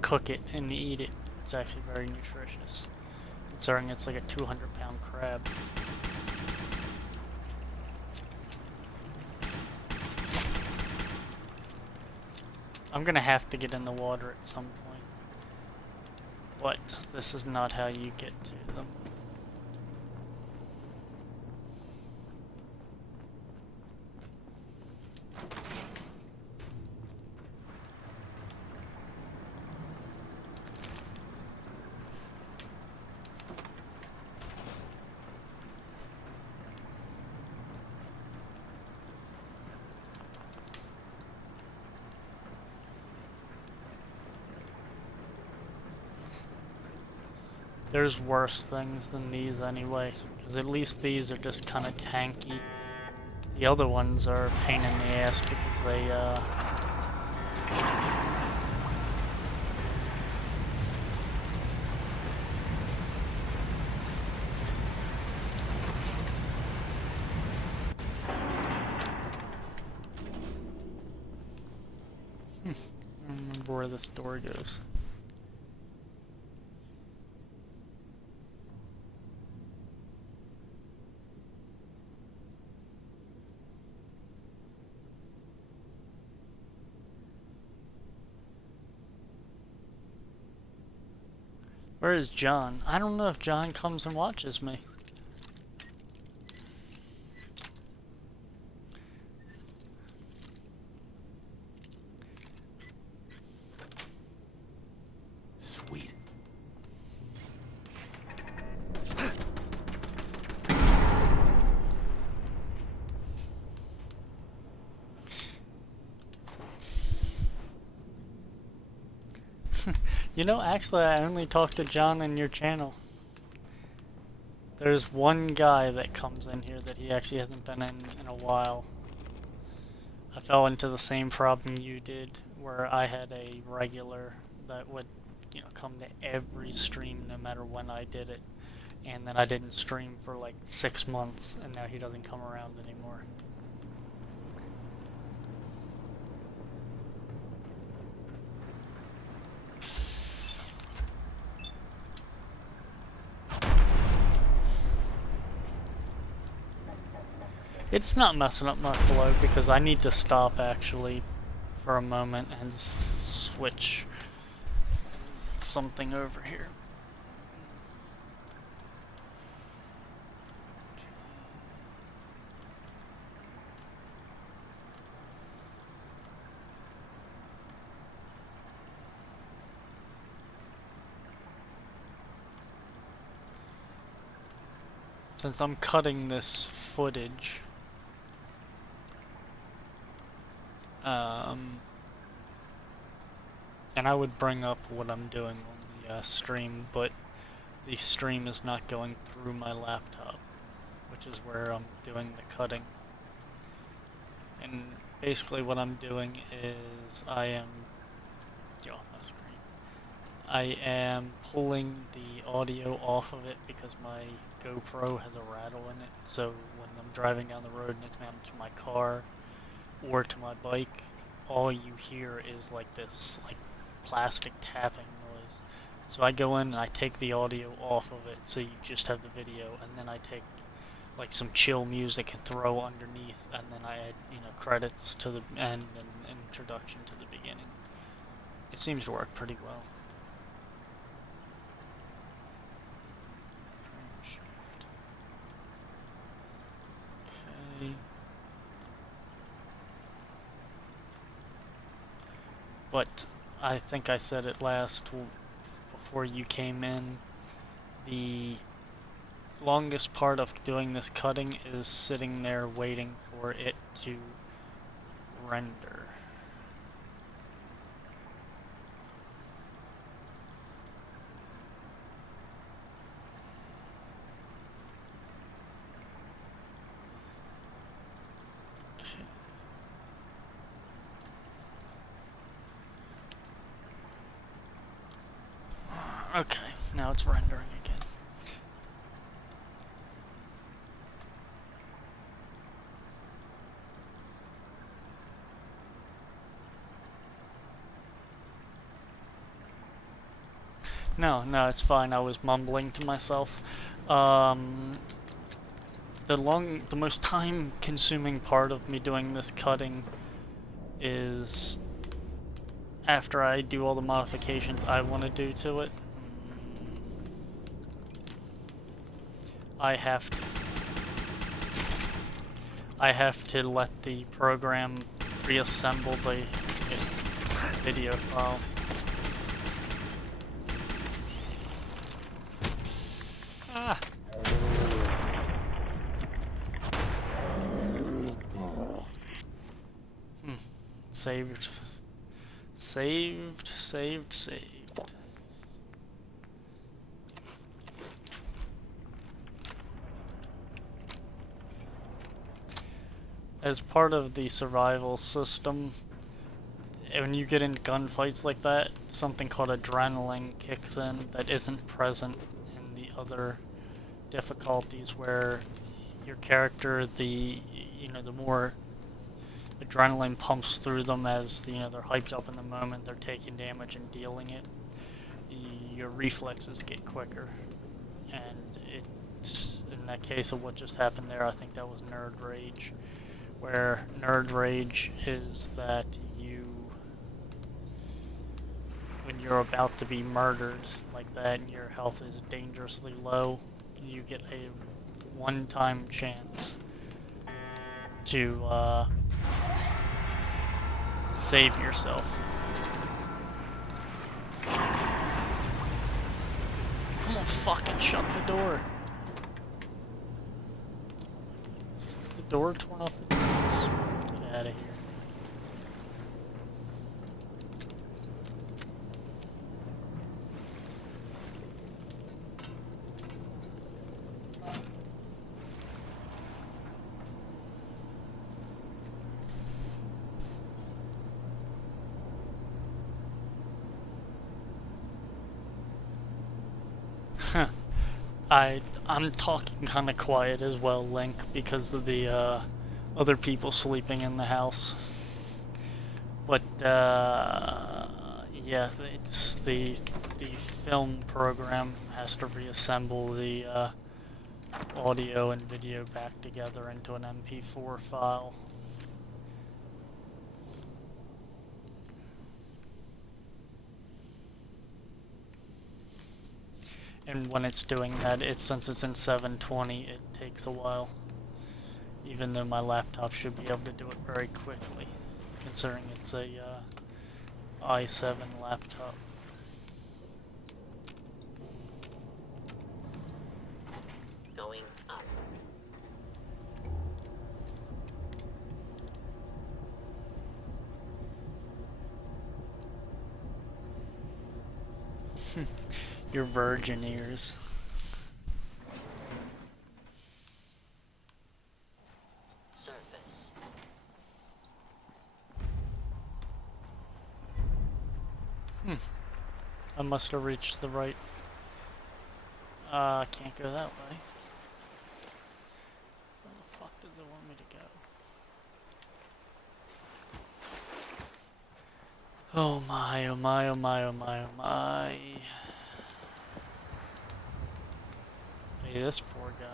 cook it and eat it. It's actually very nutritious, considering it's like a 200-pound crab. I'm gonna have to get in the water at some point, but this is not how you get to them. There's worse things than these anyway, because at least these are just kind of tanky. The other ones are a pain in the ass because they, I don't remember where this door goes. Where is John? I don't know if John comes and watches me. Sweet. You know, actually, I only talk to John in your channel. There's one guy that comes in here that he actually hasn't been in a while. I fell into the same problem you did, where I had a regular that would, you know, come to every stream no matter when I did it. And then I didn't stream for like 6 months, and now he doesn't come around anymore. It's not messing up my flow because I need to stop actually for a moment and switch something over here. Since I'm cutting this footage, And I would bring up what I'm doing on the stream, but the stream is not going through my laptop, which is where I'm doing the cutting. And basically what I'm doing is get off my screen. I am pulling the audio off of it because my GoPro has a rattle in it, so when I'm driving down the road and it's mounted to my car or to my bike, all you hear is like this plastic tapping noise. So I go in and I take the audio off of it so you just have the video, and then I take like some chill music and throw underneath, and then I add, credits to the end and introduction to the beginning. It seems to work pretty well. Okay. But I think I said it last before you came in. The longest part of doing this cutting is sitting there waiting for it to render. Okay, now it's rendering again. No, it's fine. I was mumbling to myself. The most time-consuming part of me doing this cutting is after I do all the modifications I want to do to it. I have to let the program reassemble the video file. Ah. Saved. As part of the survival system, when you get in gunfights like that, something called adrenaline kicks in that isn't present in the other difficulties, where your character, the more adrenaline pumps through them as they're hyped up in the moment, they're taking damage and dealing it, your reflexes get quicker. And in that case of what just happened there, I think that was nerd rage, where nerd rage is that when you're about to be murdered like that and your health is dangerously low, you get a one-time chance to save yourself. Come on, fucking shut the door. Is the door torn off its hinges? Get out of here. I'm talking kind of quiet as well, Link, because of the other people sleeping in the house. But yeah, it's the film program has to reassemble the audio and video back together into an MP4 file. And when it's doing that, since it's in 720, it takes a while. Even though my laptop should be able to do it very quickly, considering it's a i7 laptop. Going up. Your virgin ears. Surface. I must have reached the right. I can't go that way. Where the fuck does it want me to go? Oh my, oh my, oh my, oh my, oh my. Hey, this poor guy.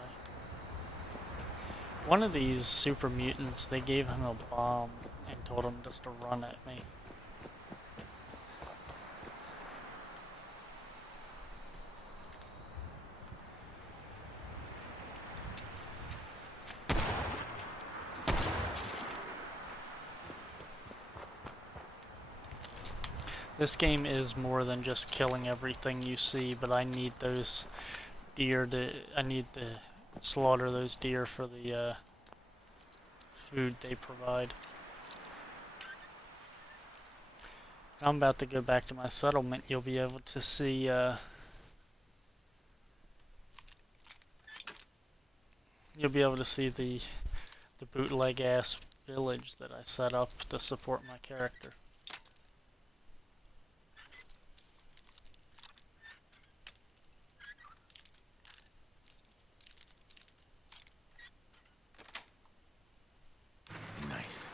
One of these super mutants, they gave him a bomb and told him just to run at me. This game is more than just killing everything you see, but I need those deer I need to slaughter those deer for the food they provide. I'm about to go back to my settlement. You'll be able to see the bootleg ass village that I set up to support my character. Nice.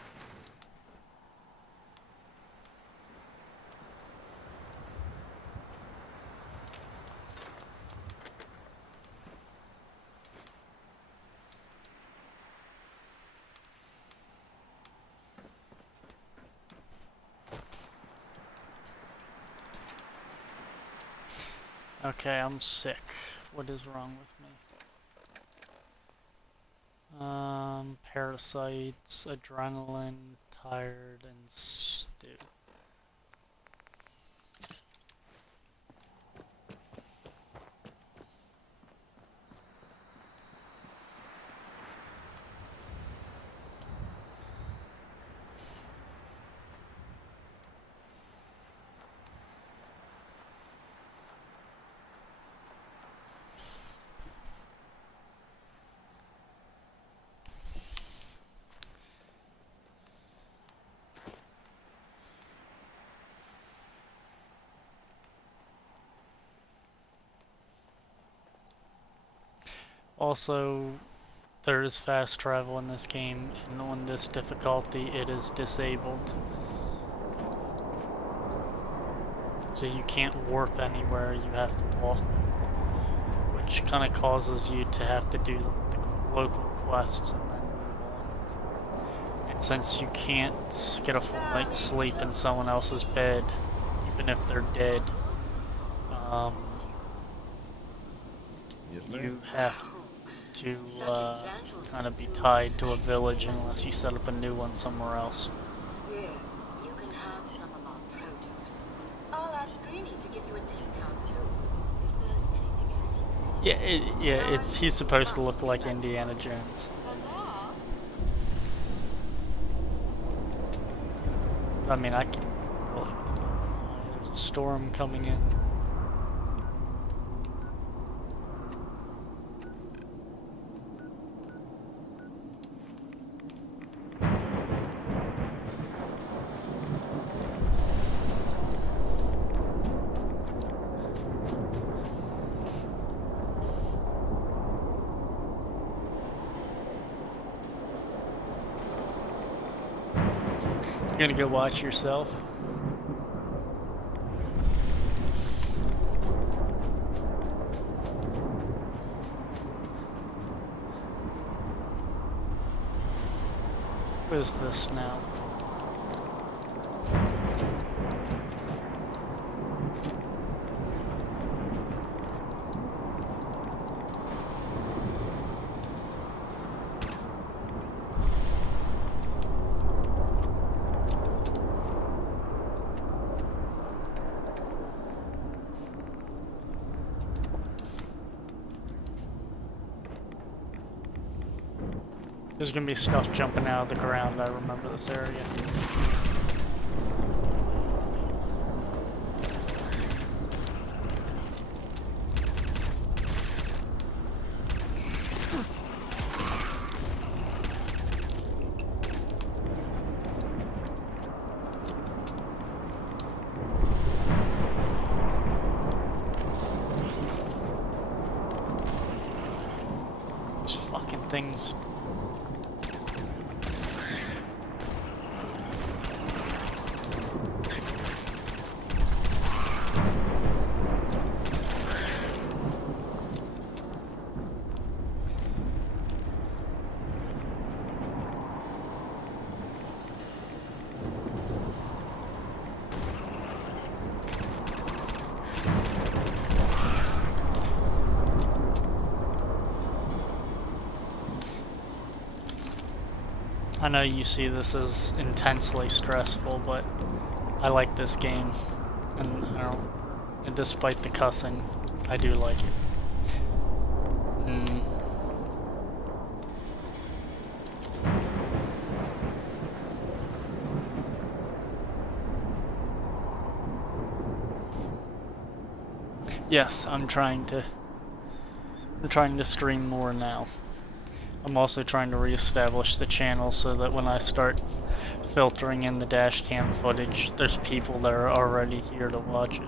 Okay, I'm sick. What is wrong with me? Parasites, adrenaline, tired, and stew. Also, there is fast travel in this game, and on this difficulty it is disabled. So you can't warp anywhere, you have to walk. Which kind of causes you to have to do the local quests and then move on. And since you can't get a full night's sleep in someone else's bed, even if they're dead, Yes, you ma'am. have to kind of be tied to a village unless you set up a new one somewhere else. Here, you can have some of our produce. I'll ask Greenie to give you a discount too, if there's anything else you can. Yeah, he's supposed to look like Indiana Jones. I mean, I can really. There's a storm coming in. You gonna go watch yourself? What is this now? There's gonna be stuff jumping out of the ground. I remember this area. fucking things. I know you see this as intensely stressful, but I like this game, and I don't, and despite the cussing, I do like it. Yes, I'm trying to stream more now. I'm also trying to reestablish the channel so that when I start filtering in the dash cam footage, there's people that are already here to watch it.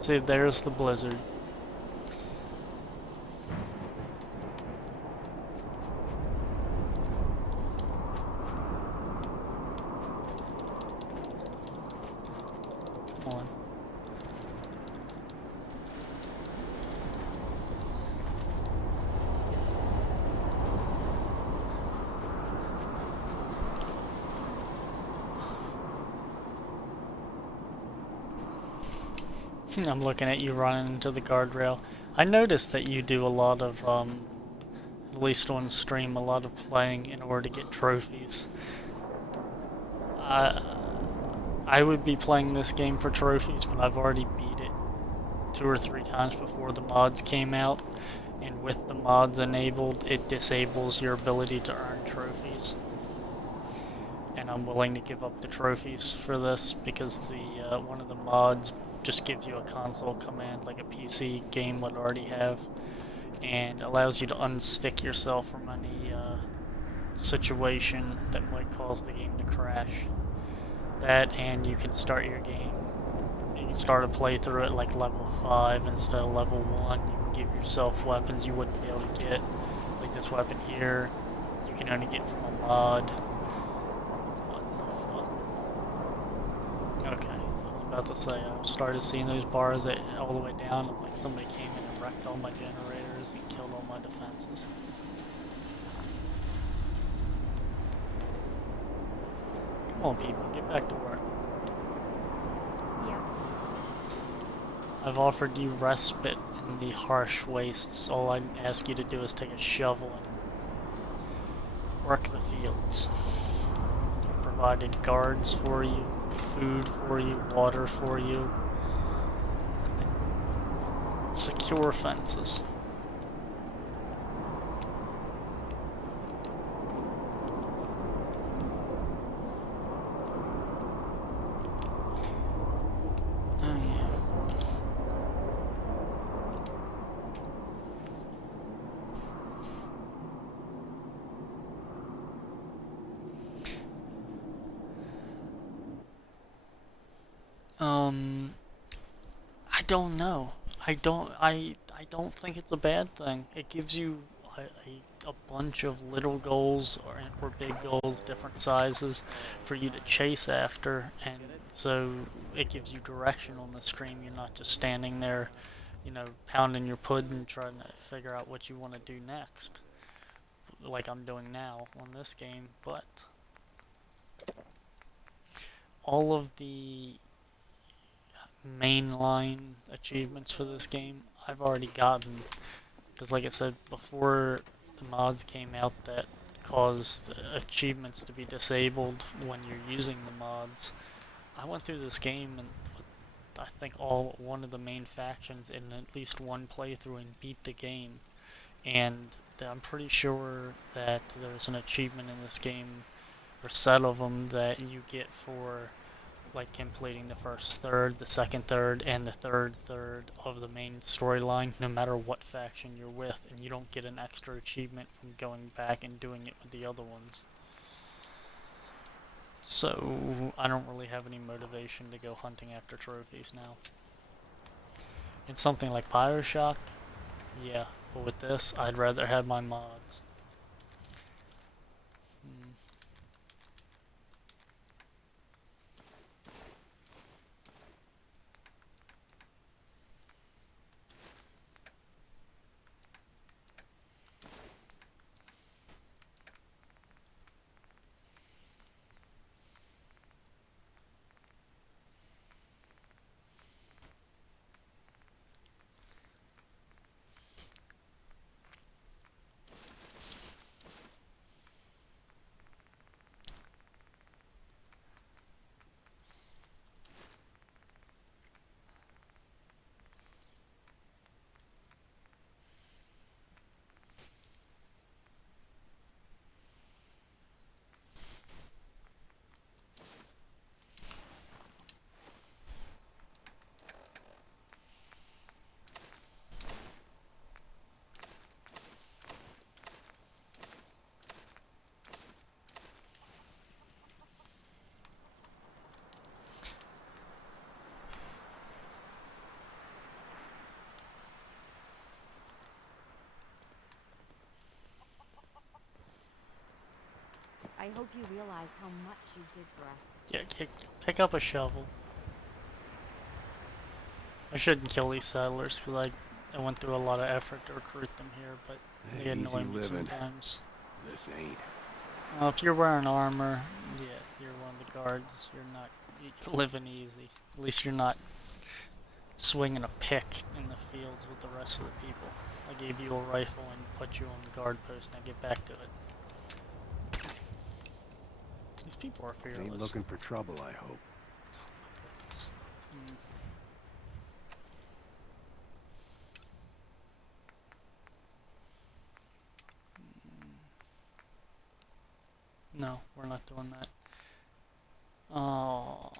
See, there's the blizzard. I'm looking at you running into the guardrail. I noticed that you do a lot of, at least on stream, a lot of playing in order to get trophies. I would be playing this game for trophies, but I've already beat it 2 or 3 times before the mods came out. And with the mods enabled, it disables your ability to earn trophies. And I'm willing to give up the trophies for this because the one of the mods just gives you a console command like a PC game would already have, and allows you to unstick yourself from any situation that might cause the game to crash. That, and you can start your game, you can start a playthrough at like level 5 instead of level 1. You can give yourself weapons you wouldn't be able to get, like this weapon here, you can only get from a mod. Okay, I was about to say, I started seeing those bars all the way down, and like somebody came in and wrecked all my generators and killed all my defenses. Come on, people, get back to work. Yeah. I've offered you respite in the harsh wastes. All I ask you to do is take a shovel and work the fields. I've provided guards for you, food for you, water for you, secure fences. I don't know. I don't think it's a bad thing. It gives you a bunch of little goals or big goals, different sizes, for you to chase after, and so it gives you direction on the stream. You're not just standing there, you know, pounding your pudding trying to figure out what you want to do next, like I'm doing now on this game. But all of the mainline achievements for this game I've already gotten, because like I said before, the mods came out that caused achievements to be disabled when you're using the mods. I went through this game and I think one of the main factions in at least one playthrough and beat the game, and I'm pretty sure that there's an achievement in this game, or set of them, that you get for like completing the first third, the second third, and the third of the main storyline, no matter what faction you're with, and you don't get an extra achievement from going back and doing it with the other ones. So I don't really have any motivation to go hunting after trophies now. In something like BioShock, yeah, but with this, I'd rather have my mods. I hope you realize how much you did for us. Yeah, pick up a shovel. I shouldn't kill these settlers because I went through a lot of effort to recruit them here, but they annoy me sometimes. This ain't. Well, if you're wearing armor, yeah, you're one of the guards. You're living easy. At least you're not swinging a pick in the fields with the rest of the people. I gave you a rifle and put you on the guard post. Now get back to it. These people are fearless. Ain't looking for trouble, I hope. No, we're not doing that. Oh.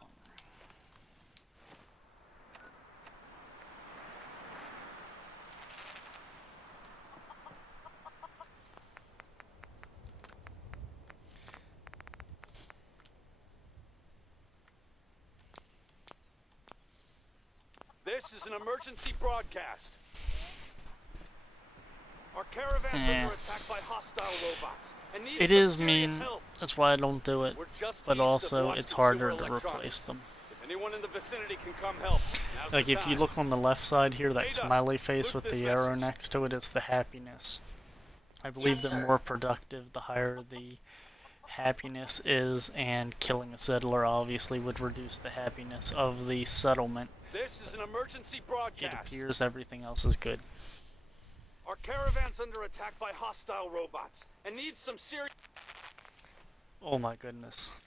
This is an emergency broadcast. Our caravan's under attack by hostile robots and needs It some is serious mean. help. That's why I don't do it. We're just But east of also, Watts it's harder Consumer to Electronics. replace them. If anyone in the vicinity can come help, now's Like the if you time. look on the left side here, that Ada, smiley face loop with this the arrow message. next to it is the happiness. I believe the more productive, the higher the happiness is, and killing a settler obviously would reduce the happiness of the settlement. This is an emergency It broadcast. appears everything else is good. Our caravan's under attack by hostile robots and needs some serious. Oh my goodness.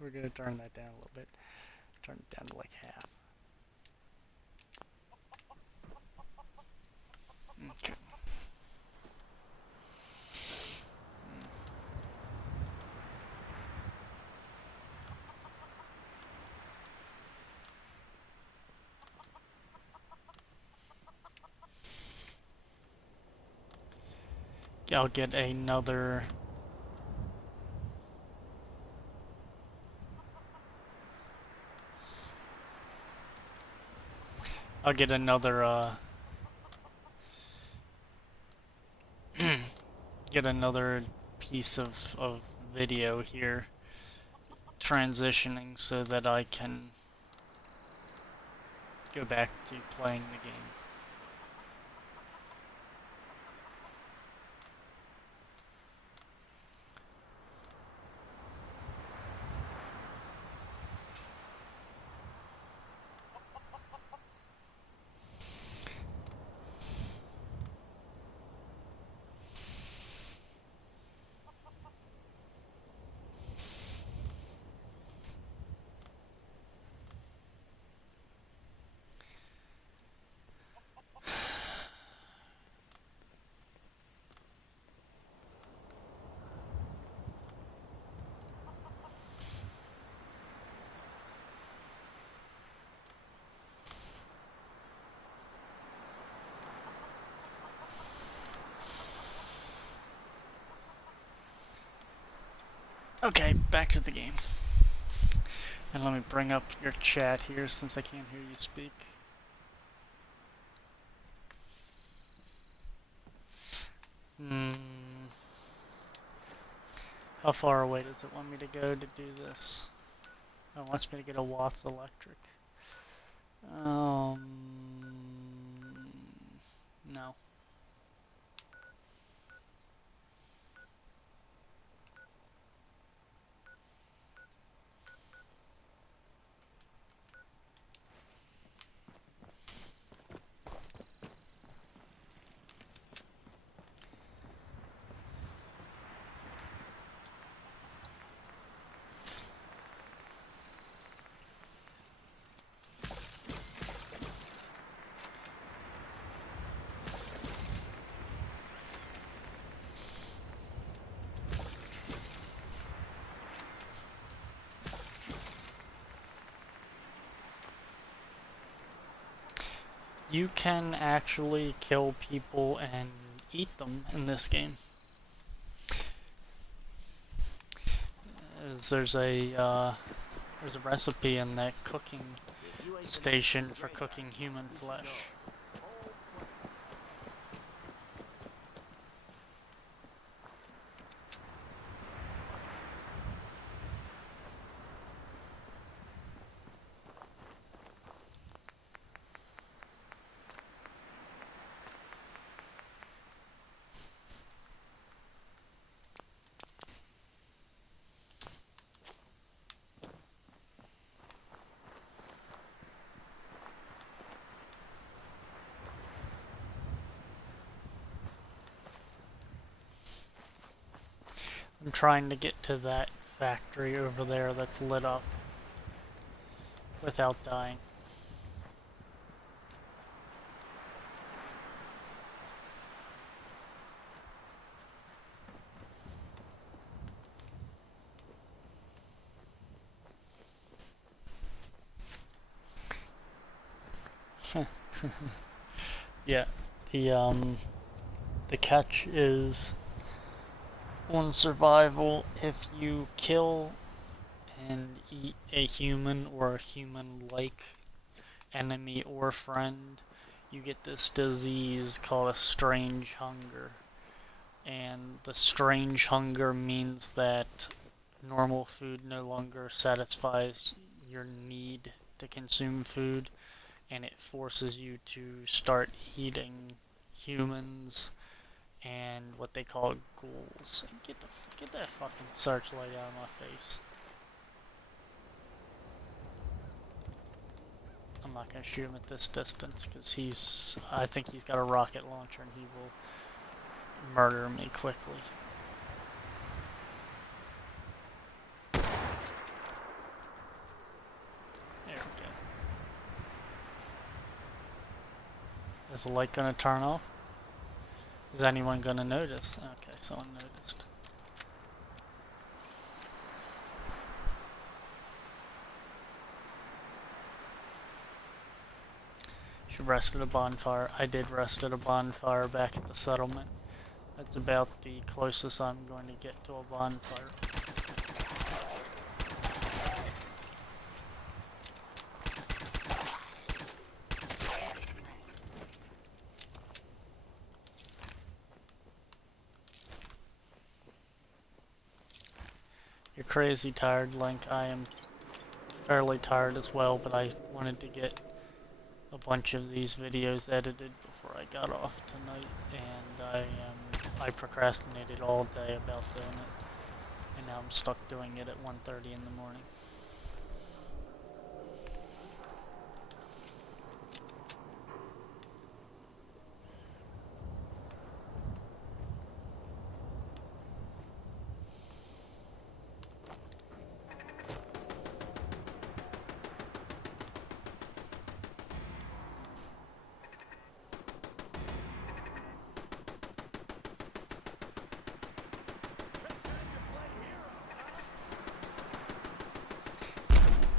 We're gonna turn that down a little bit. Turn it down to like half. Okay. I'll get another. I'll get another, get another piece of video here transitioning so that I can go back to playing the game. Okay, back to the game. And let me bring up your chat here since I can't hear you speak. How far away does it want me to go to do this? Oh, it wants me to get a Watts electric. No. You can actually kill people and eat them in this game. There's a recipe in that cooking station for cooking human flesh. I'm trying to get to that factory over there that's lit up without dying. Yeah, the catch is on survival, if you kill and eat a human or a human-like enemy or friend, you get this disease called a strange hunger. And the strange hunger means that normal food no longer satisfies your need to consume food, and it forces you to start eating humans and what they call ghouls. Get that fucking searchlight out of my face. I'm not gonna shoot him at this distance because I think he's got a rocket launcher and he will murder me quickly. There we go. Is the light gonna turn off? Is anyone gonna notice? Okay, someone noticed. Should rest at a bonfire. I did rest at a bonfire back at the settlement. That's about the closest I'm going to get to a bonfire. You're crazy tired, Link. I am fairly tired as well, but I wanted to get a bunch of these videos edited before I got off tonight, and I procrastinated all day about doing it, and now I'm stuck doing it at 1:30 in the morning.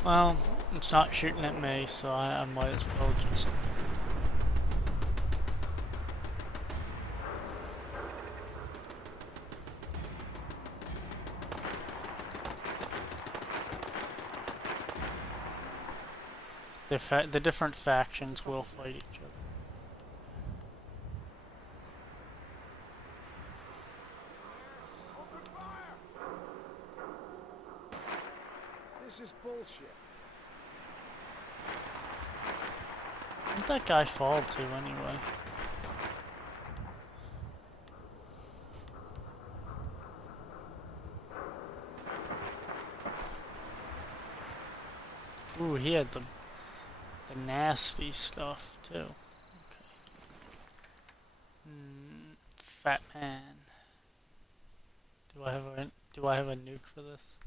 Well, it's not shooting at me, so I might as well just... the different factions will fight each other. This is bullshit. Where'd that guy fall to anyway? Ooh, he had the nasty stuff too. Okay. Fat man. Do I have a nuke for this?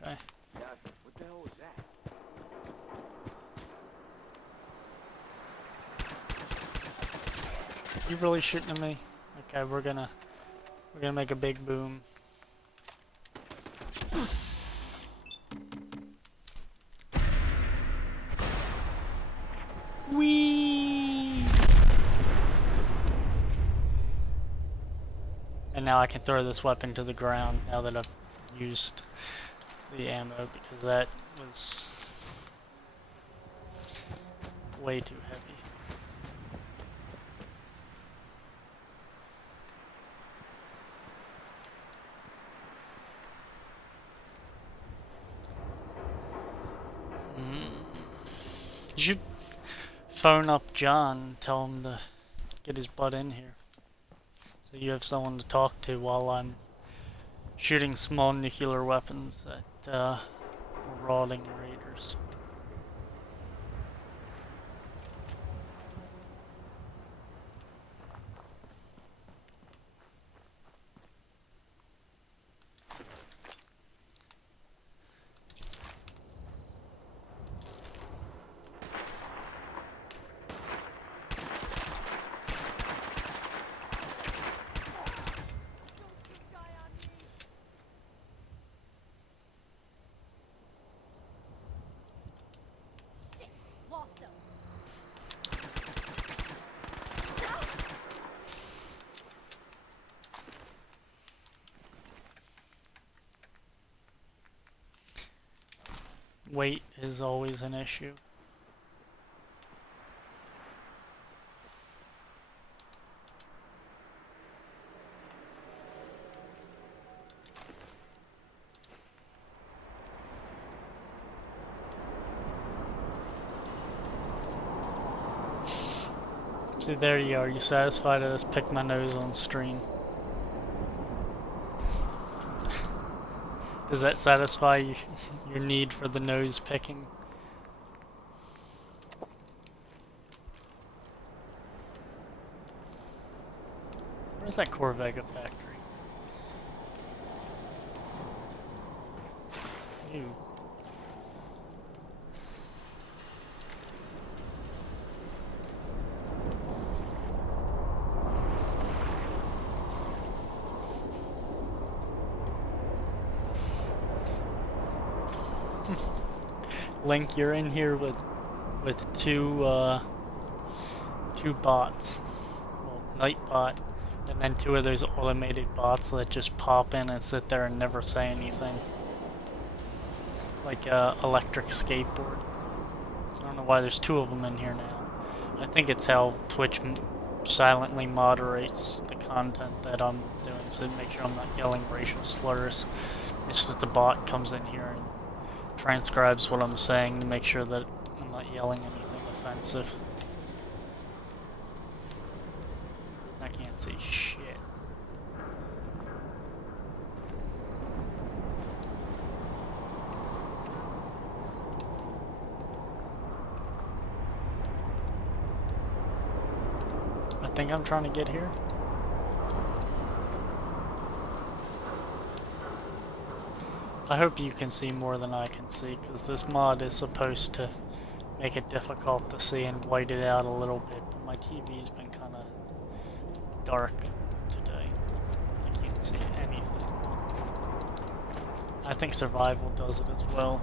Okay. Nothing. What the hell was that? You really shooting at me? Okay, we're gonna make a big boom. Whee! And now I can throw this weapon to the ground now that I've used the ammo, because that was way too heavy. You should phone up John and tell him to get his butt in here, so you have someone to talk to while I'm shooting small nuclear weapons at marauding raiders. Lost him. Weight is always an issue. See, there you are. You satisfied? I just picked my nose on stream. Does that satisfy your need for the nose picking? Where's that Corvega factory? Ew. Link, you're in here with two bots. Well, Nightbot, and then two of those automated bots that just pop in and sit there and never say anything. Like a electric skateboard. I don't know why there's two of them in here now. I think it's how Twitch silently moderates the content that I'm doing, so make sure I'm not yelling racial slurs. It's just the bot comes in here and transcribes what I'm saying to make sure that I'm not yelling anything offensive. I can't see shit. I think I'm trying to get here. I hope you can see more than I can see, because this mod is supposed to make it difficult to see and white it out a little bit, but my TV's been kind of dark today. I can't see anything. I think survival does it as well.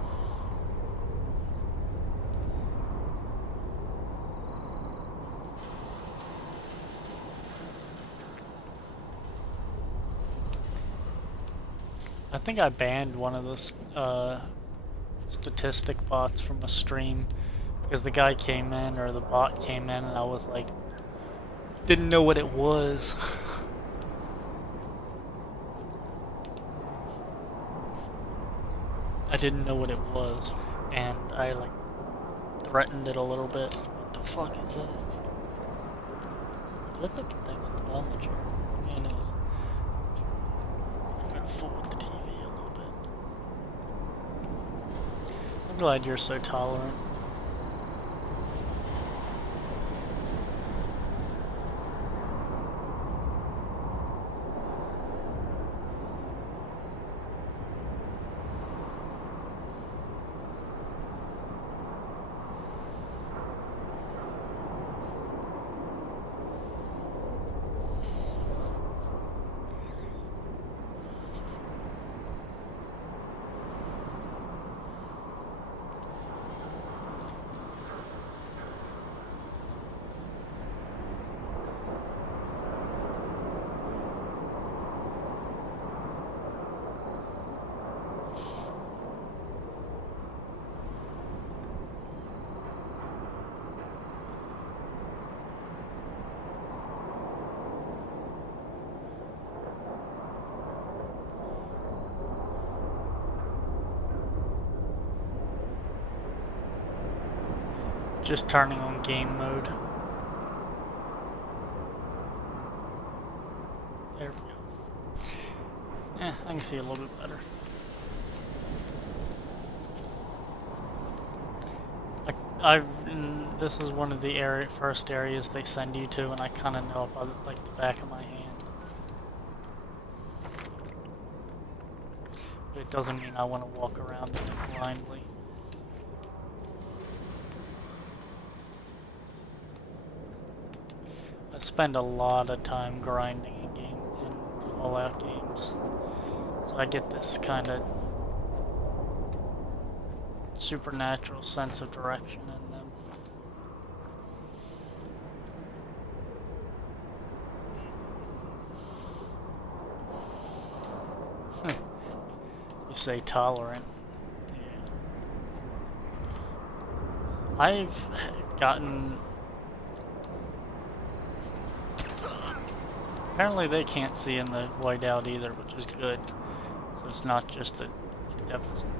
I think I banned one of the statistic bots from a stream because the guy came in, or the bot came in, and I was like, didn't know what it was. I didn't know what it was, and I like threatened it a little bit. What the fuck is that? Is that the thing with the ball mature? Yeah, it is. I'm gonna fool with the TV a little bit. I'm glad you're so tolerant. Just turning on game mode. There we go. I can see a little bit better. This is one of the first areas they send you to, and I kind of know about like the back of my hand. But it doesn't mean I want to walk around in it blindly. I spend a lot of time grinding in Fallout games, so I get this kind of supernatural sense of direction in them. You say tolerant. Yeah. I've gotten... Apparently they can't see in the whiteout either, which is good. So it's not just a deficit.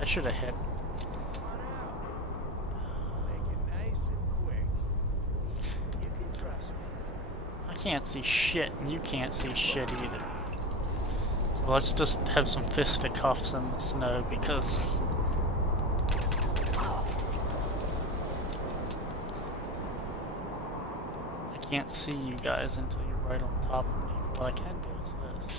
I should have hit. I can't see shit, and you can't see shit either. So let's just have some fisticuffs in the snow, because I can't see you guys until you're right on top of me. What I can do is this.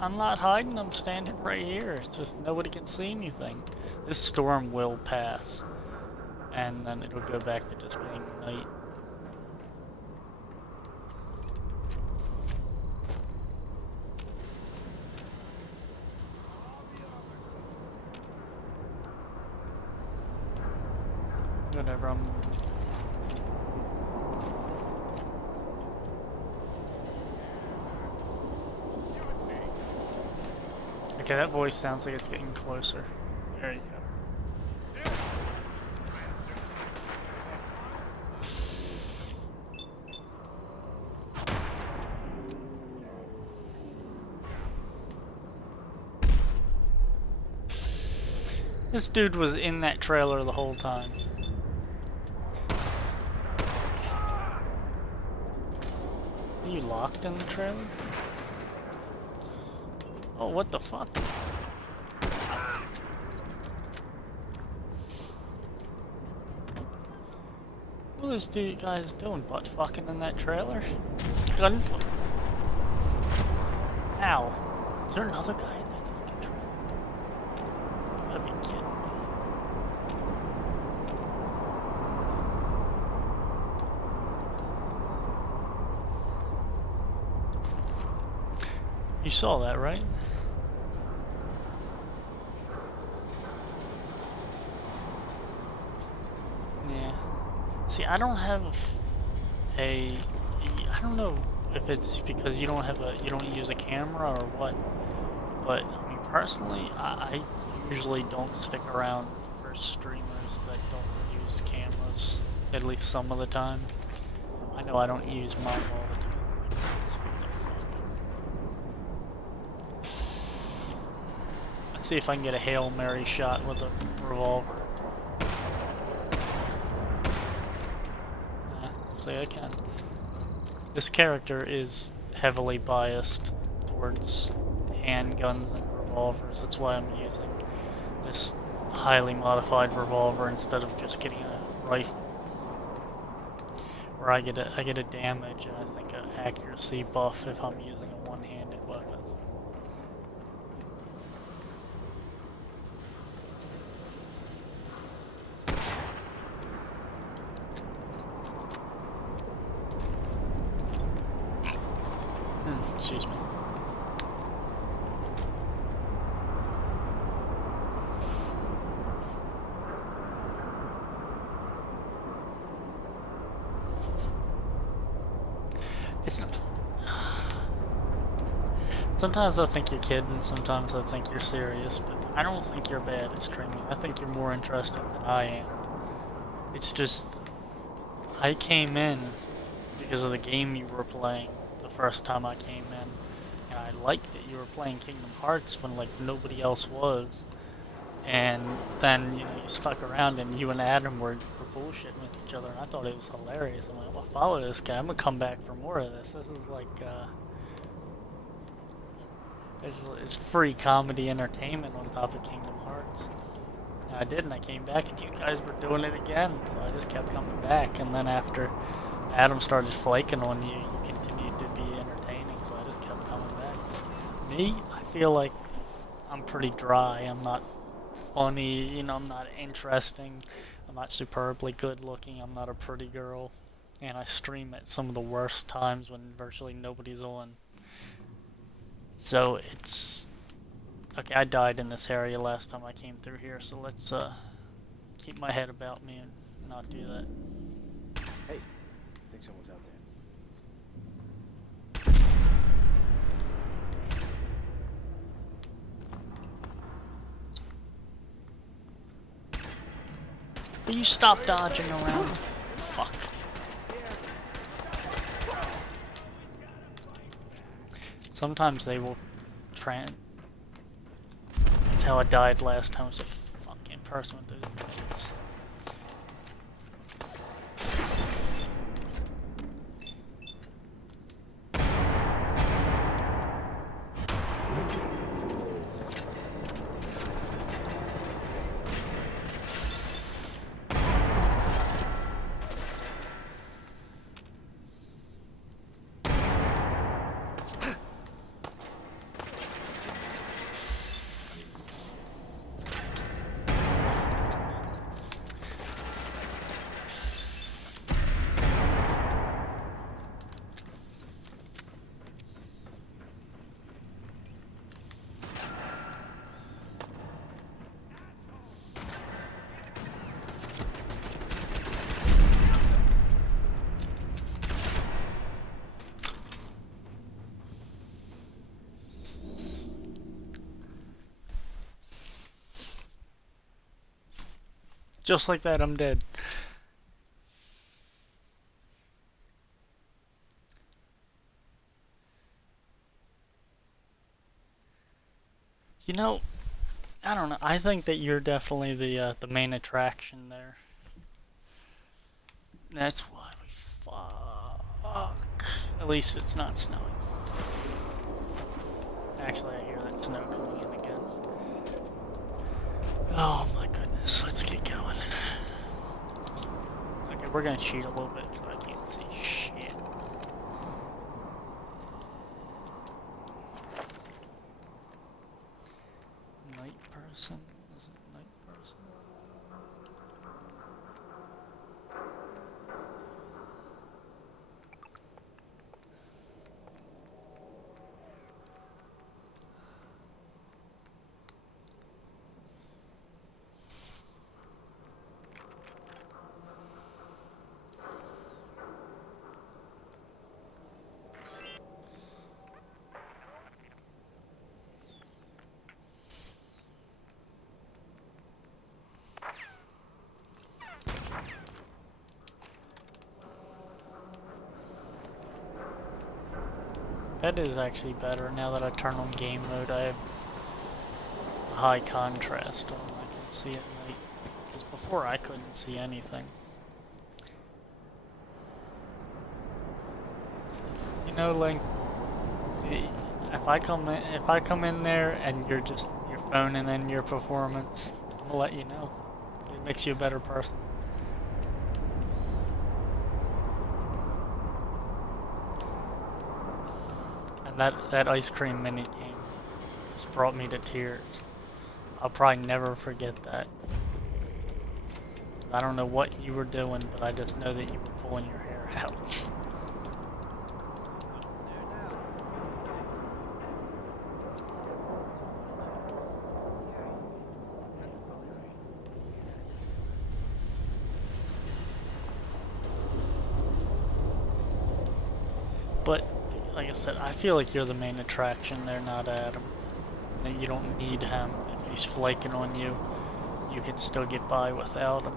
I'm not hiding, I'm standing right here. It's just nobody can see anything. This storm will pass, and then it'll go back to just being night. Whatever, I'm... Okay, that voice sounds like it's getting closer. There you go. This dude was in that trailer the whole time. Are you locked in the trailer? Oh, what the fuck? What are these two guys doing? Butt fucking in that trailer? It's gunfight. Ow. Is there another guy in that fucking trailer? You gotta be kidding me. You saw that, right? Yeah. See, I don't have a... I don't know if it's because you don't use a camera or what, but I mean, personally, I usually don't stick around for streamers that don't use cameras, at least some of the time. I know I don't use mine all the time. What the fuck? Let's see if I can get a Hail Mary shot with a revolver. Looks like I can. This character is heavily biased towards handguns and revolvers. That's why I'm using this highly modified revolver instead of just getting a rifle, where I get a damage and I think an accuracy buff if I'm using a one-handed weapon. Excuse me. It's not... Sometimes I think you're kidding, sometimes I think you're serious, but I don't think you're bad at streaming. I think you're more interesting than I am. It's just... I came in because of the game you were playing the first time I came in, and I liked it. You were playing Kingdom Hearts when like nobody else was, and then you stuck around and you and Adam were bullshitting with each other, and I thought it was hilarious. I'm like, well, follow this guy. I'm gonna come back for more of this. This is like it's free comedy entertainment on top of Kingdom Hearts. And I did, and I came back, and you guys were doing it again, so I just kept coming back. And then after Adam started flaking on you, you continued to be entertaining, so I just kept coming back. Me, I feel like I'm pretty dry. I'm not funny, I'm not interesting. I'm not superbly good looking. I'm not a pretty girl. And I stream at some of the worst times when virtually nobody's on. So it's... Okay, I died in this area last time I came through here, so let's keep my head about me and not do that. Hey, I think someone's out there. Will you stop dodging around? Fuck. Sometimes they will That's how I died last time, was a fucking person with those bullets. Just like that, I'm dead. I don't know. I think that you're definitely the main attraction there. That's why we fuck. At least it's not snowing. Actually, I hear that snow coming in again. Oh my goodness, let's get going. Okay, we're gonna cheat a little bit because I can't see shit. Night person? Is it night person? That is actually better. Now that I turn on game mode, I have high contrast on. I can see at night. Because before I couldn't see anything. You know, like, if I come in there and you're phoning in your performance, I'm gonna let you know. It makes you a better person. And that ice cream mini game just brought me to tears. I'll probably never forget that. I don't know what you were doing, but I just know that you were pulling your hair out. But, like I said, I feel like you're the main attraction there, not Adam. And you don't need him. If he's flaking on you, you can still get by without him.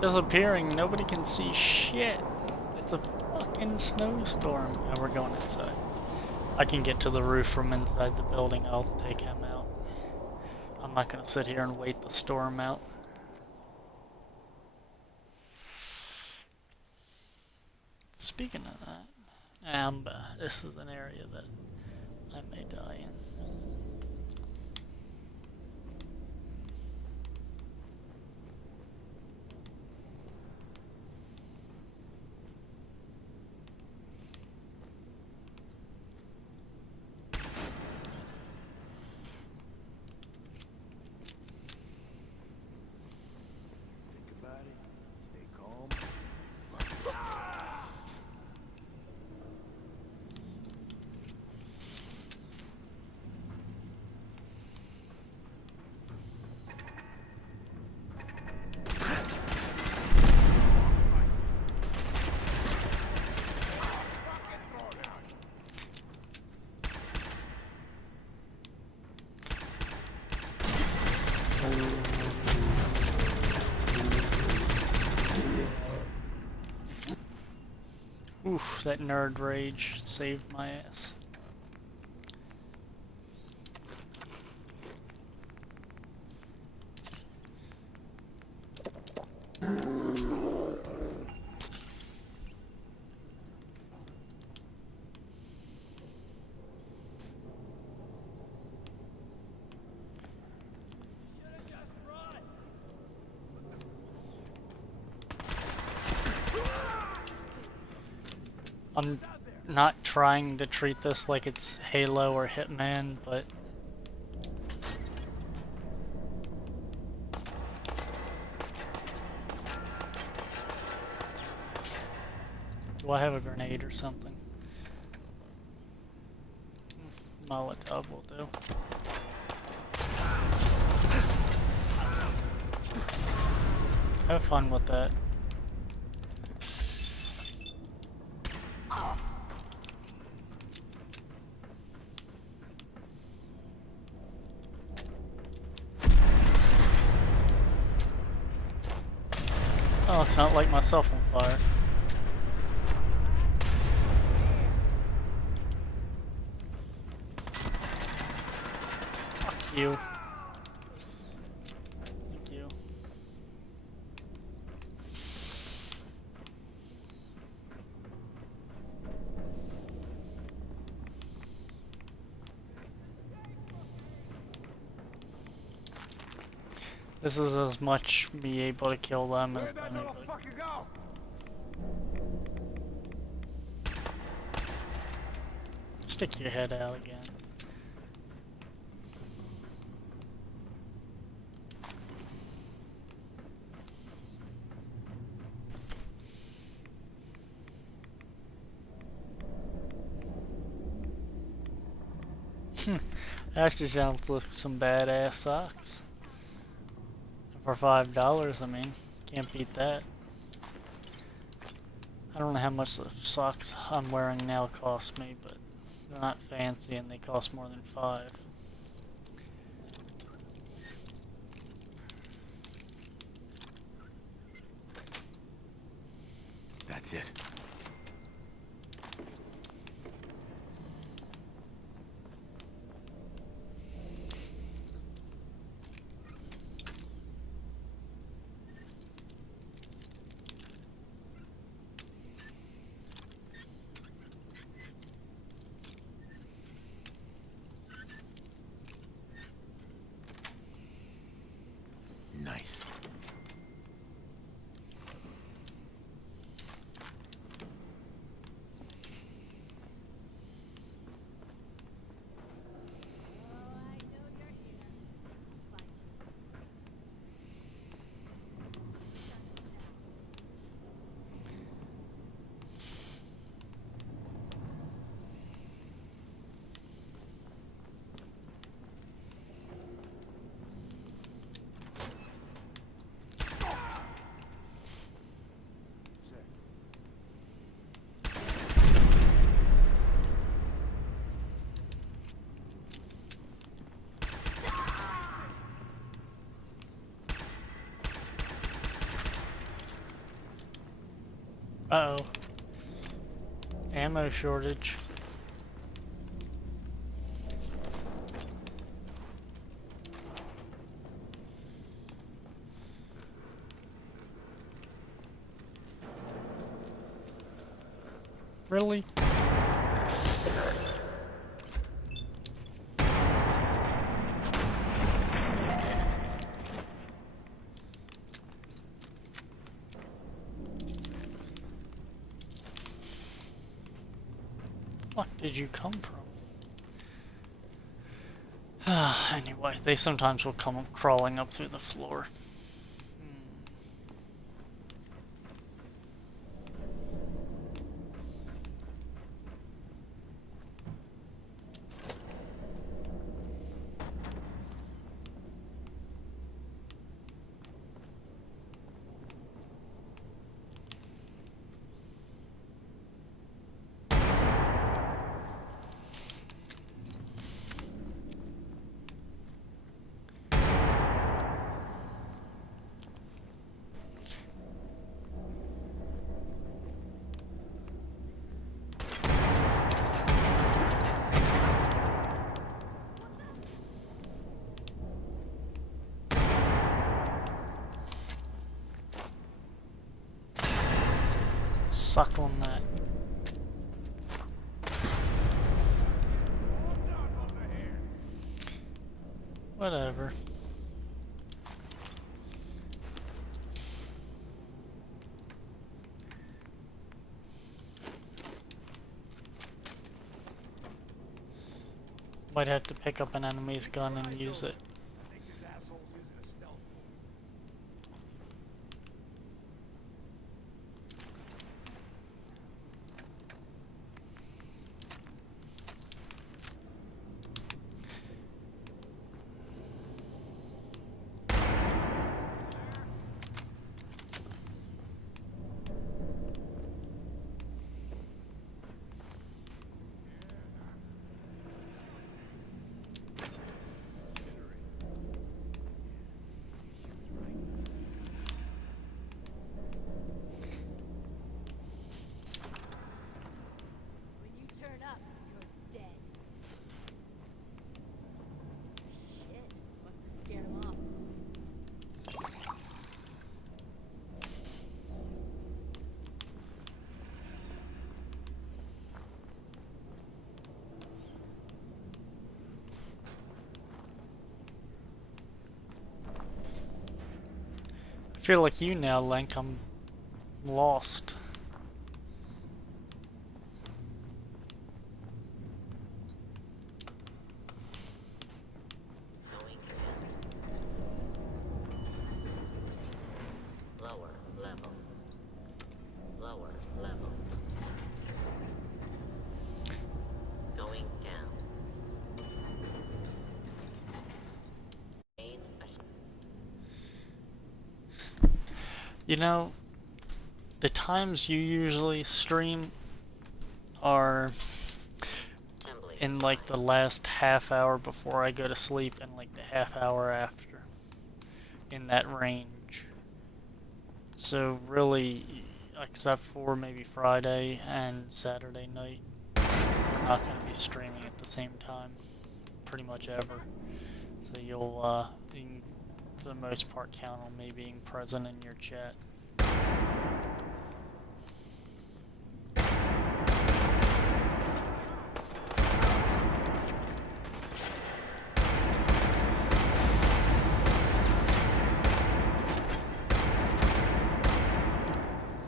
Disappearing, nobody can see shit. It's a fucking snowstorm. Now we're going inside. I can get to the roof from inside the building. I'll take him out. I'm not gonna sit here and wait the storm out. Speaking of that, Amber, this is an area that I may die in. Oof, that nerd rage saved my ass. I'm not trying to treat this like it's Halo or Hitman, but do I have a grenade or something? Molotov will do. Have fun with that. Oh, it's not like myself on fire. Fuck you. Thank you. This is as much me able to kill them as them able to go? stick your head out again. Actually sounds like some badass socks. For $5, I mean, can't beat that. I don't know how much the socks I'm wearing now cost me, but they're not fancy and they cost more than $5. That's it. Nice. Uh-oh. Ammo shortage. Really? Fuck did you come from? Anyway, they sometimes will come crawling up through the floor. Suck on that. Whatever. Might have to pick up an enemy's gun and use it. turn up, you're dead. Shit, must have scared him off. I feel like you now, Link. I'm lost. Going down. Lower level. Lower level. Going down. Gain You know, the times you usually stream are assembly. in like the last half hour before I go to sleep and like the half hour after, in that range. So really, except for maybe Friday and Saturday night, we're not going to be streaming at the same time, pretty much ever. So you can, for the most part, count on me being present in your chat.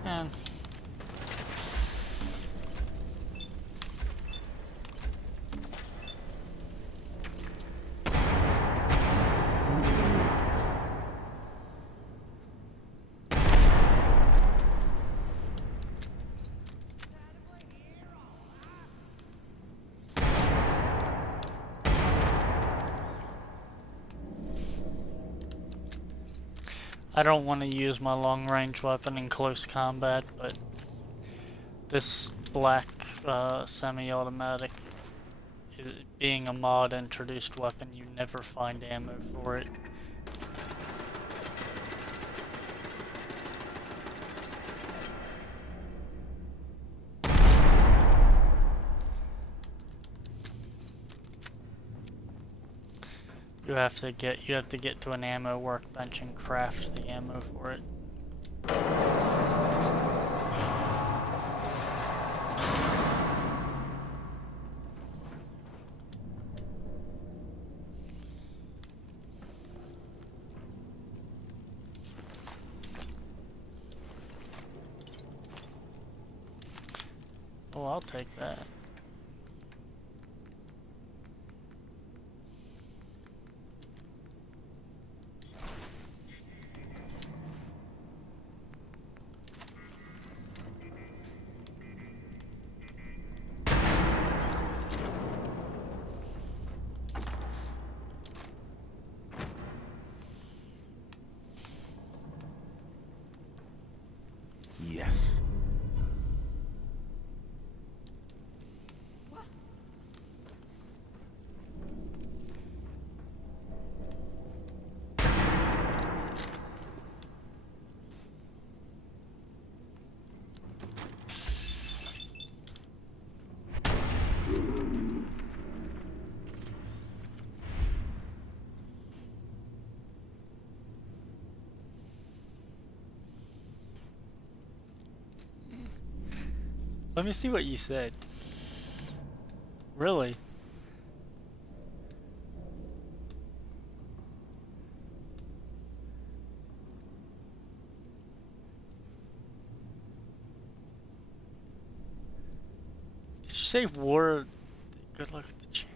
And I don't want to use my long-range weapon in close combat, but this black semi-automatic, being a mod-introduced weapon, you never find ammo for it. You have to get to an ammo workbench and craft the ammo for it. Oh, I'll take that. Yes. Let me see what you said. Really? Did you say war? Good luck with the channel.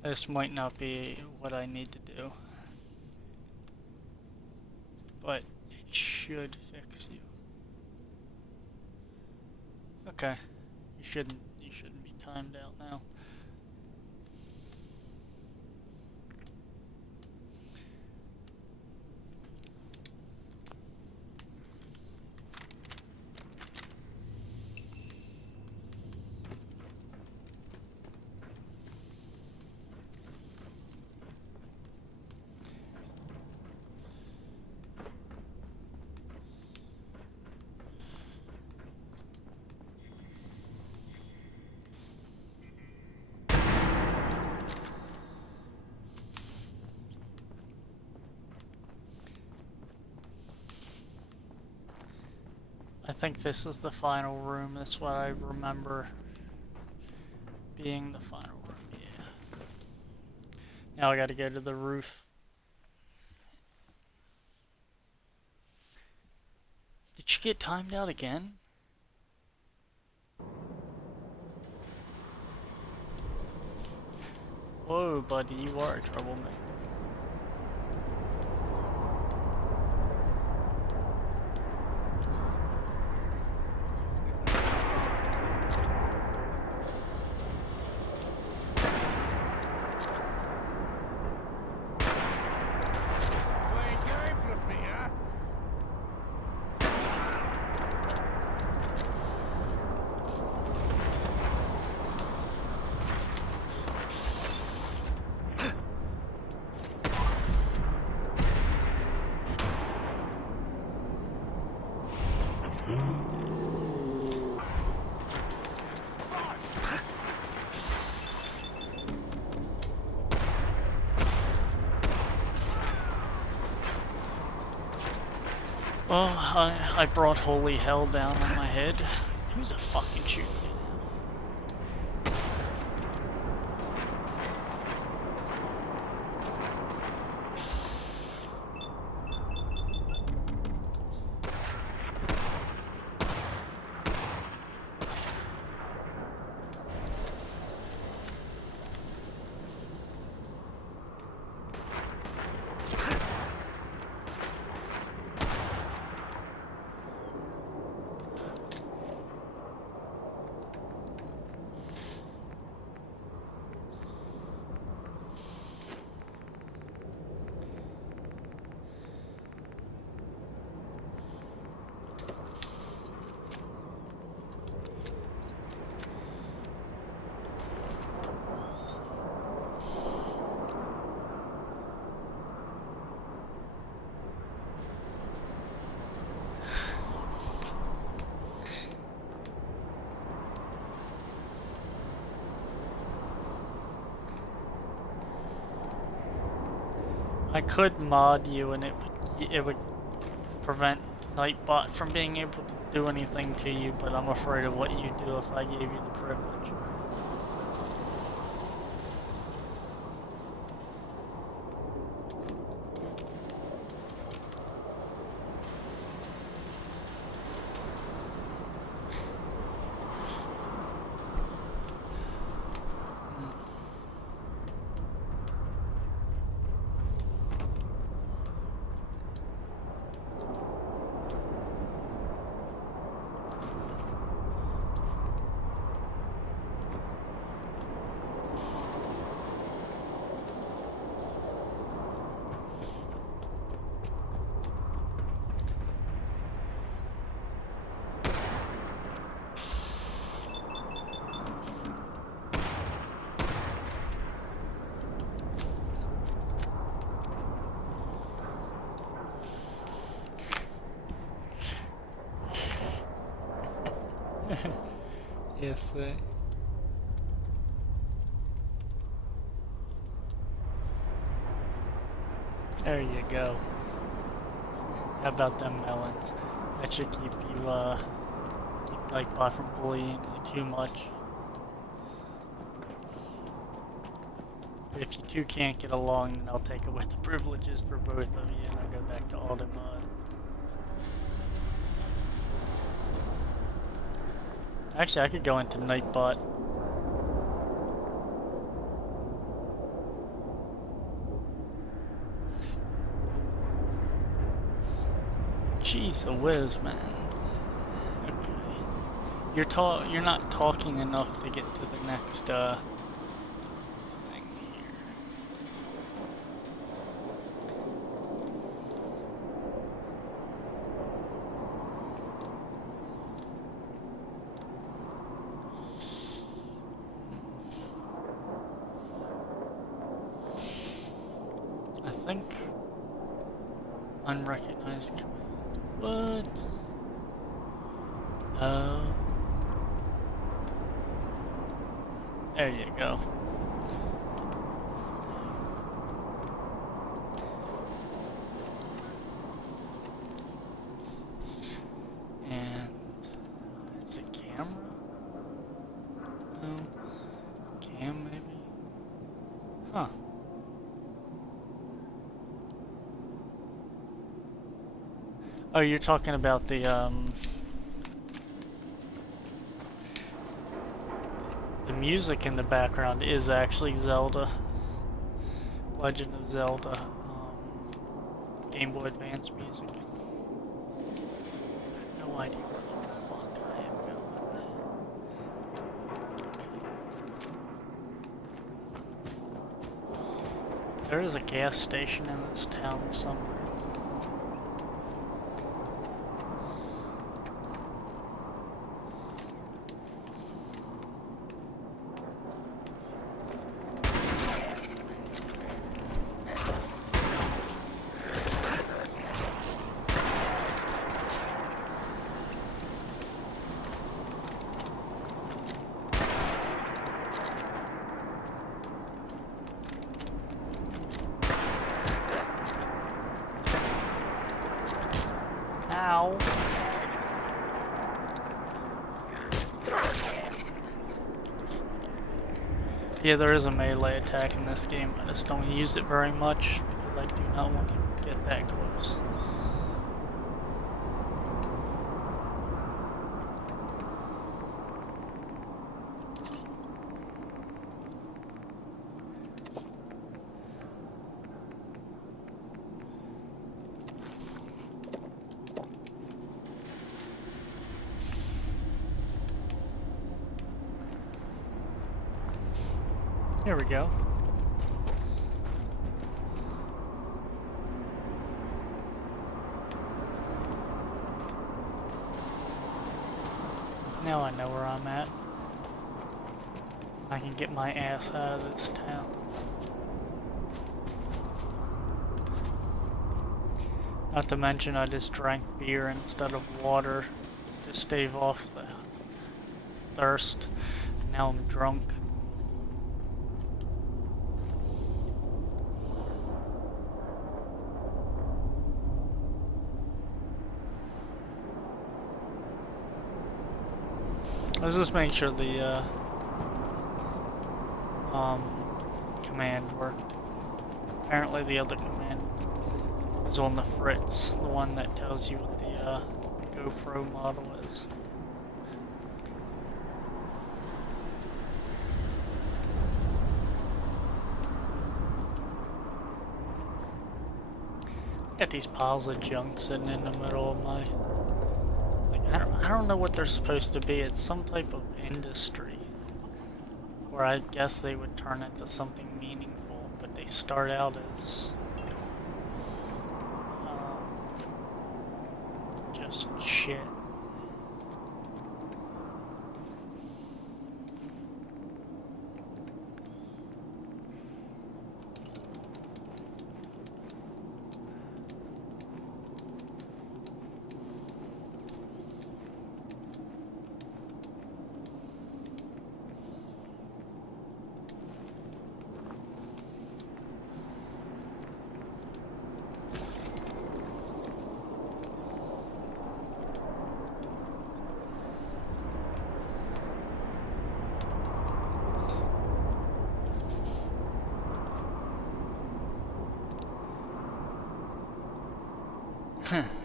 This might not be what I need to do, but it should fix you. Okay, you shouldn't be timed out now. I think this is the final room. That's what I remember being the final room. Yeah. Now I gotta go to the roof. Did you get timed out again? Whoa, buddy, you are a troublemaker. Well, I brought holy hell down on my head. Who's a fucking shooting me now? I could mod you and it would prevent Nightbot from being able to do anything to you, but I'm afraid of what you'd do if I gave you the privilege. Yes, sir. There you go. How about them melons? That should keep you, keep Nightbot from bullying you too much. But if you two can't get along, then I'll take away the privileges for both of you and I'll go back to Automod. Actually, I could go into Nightbot. Jeez, a whiz, man. Okay. You're not talking enough to get to the next thing here. I think unrecognized command. What? There you go. And is it camera? No. Cam maybe? Huh. Oh, you're talking about the music in the background is actually Zelda. Legend of Zelda. Game Boy Advance music. I have no idea where the fuck I am going. There is a gas station in this town somewhere. Ow. Yeah, there is a melee attack in this game. I just don't use it very much because I do not want to get that close. Here we go. Now I know where I'm at. I can get my ass out of this town. Not to mention I just drank beer instead of water to stave off the thirst. Now I'm drunk. Let's just make sure the command worked. Apparently the other command is on the fritz, the one that tells you what the GoPro model is. Got these piles of junk sitting in the middle of my... I don't know what they're supposed to be. It's some type of industry where I guess they would turn into something meaningful, but they start out as just shit.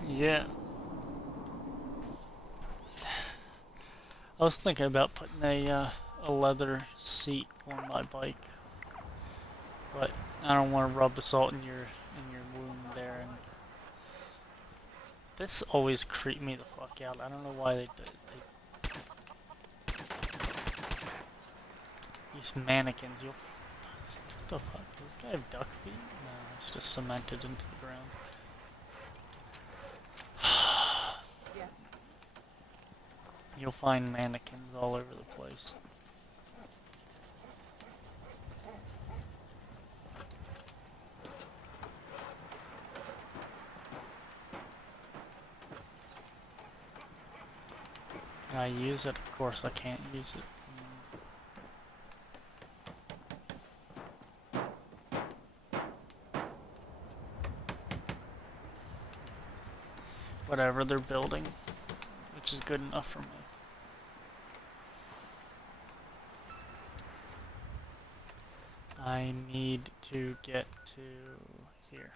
Yeah. I was thinking about putting a leather seat on my bike, but I don't want to rub the salt in your wound there. And This always creeped me the fuck out. I don't know why they did. These mannequins, you'll. What the fuck? Does this guy have duck feet? No, it's just cemented into the ground. You'll find mannequins all over the place. Can I use it? Of course I can't use it. Whatever they're building, which is good enough for me. I need to get to here.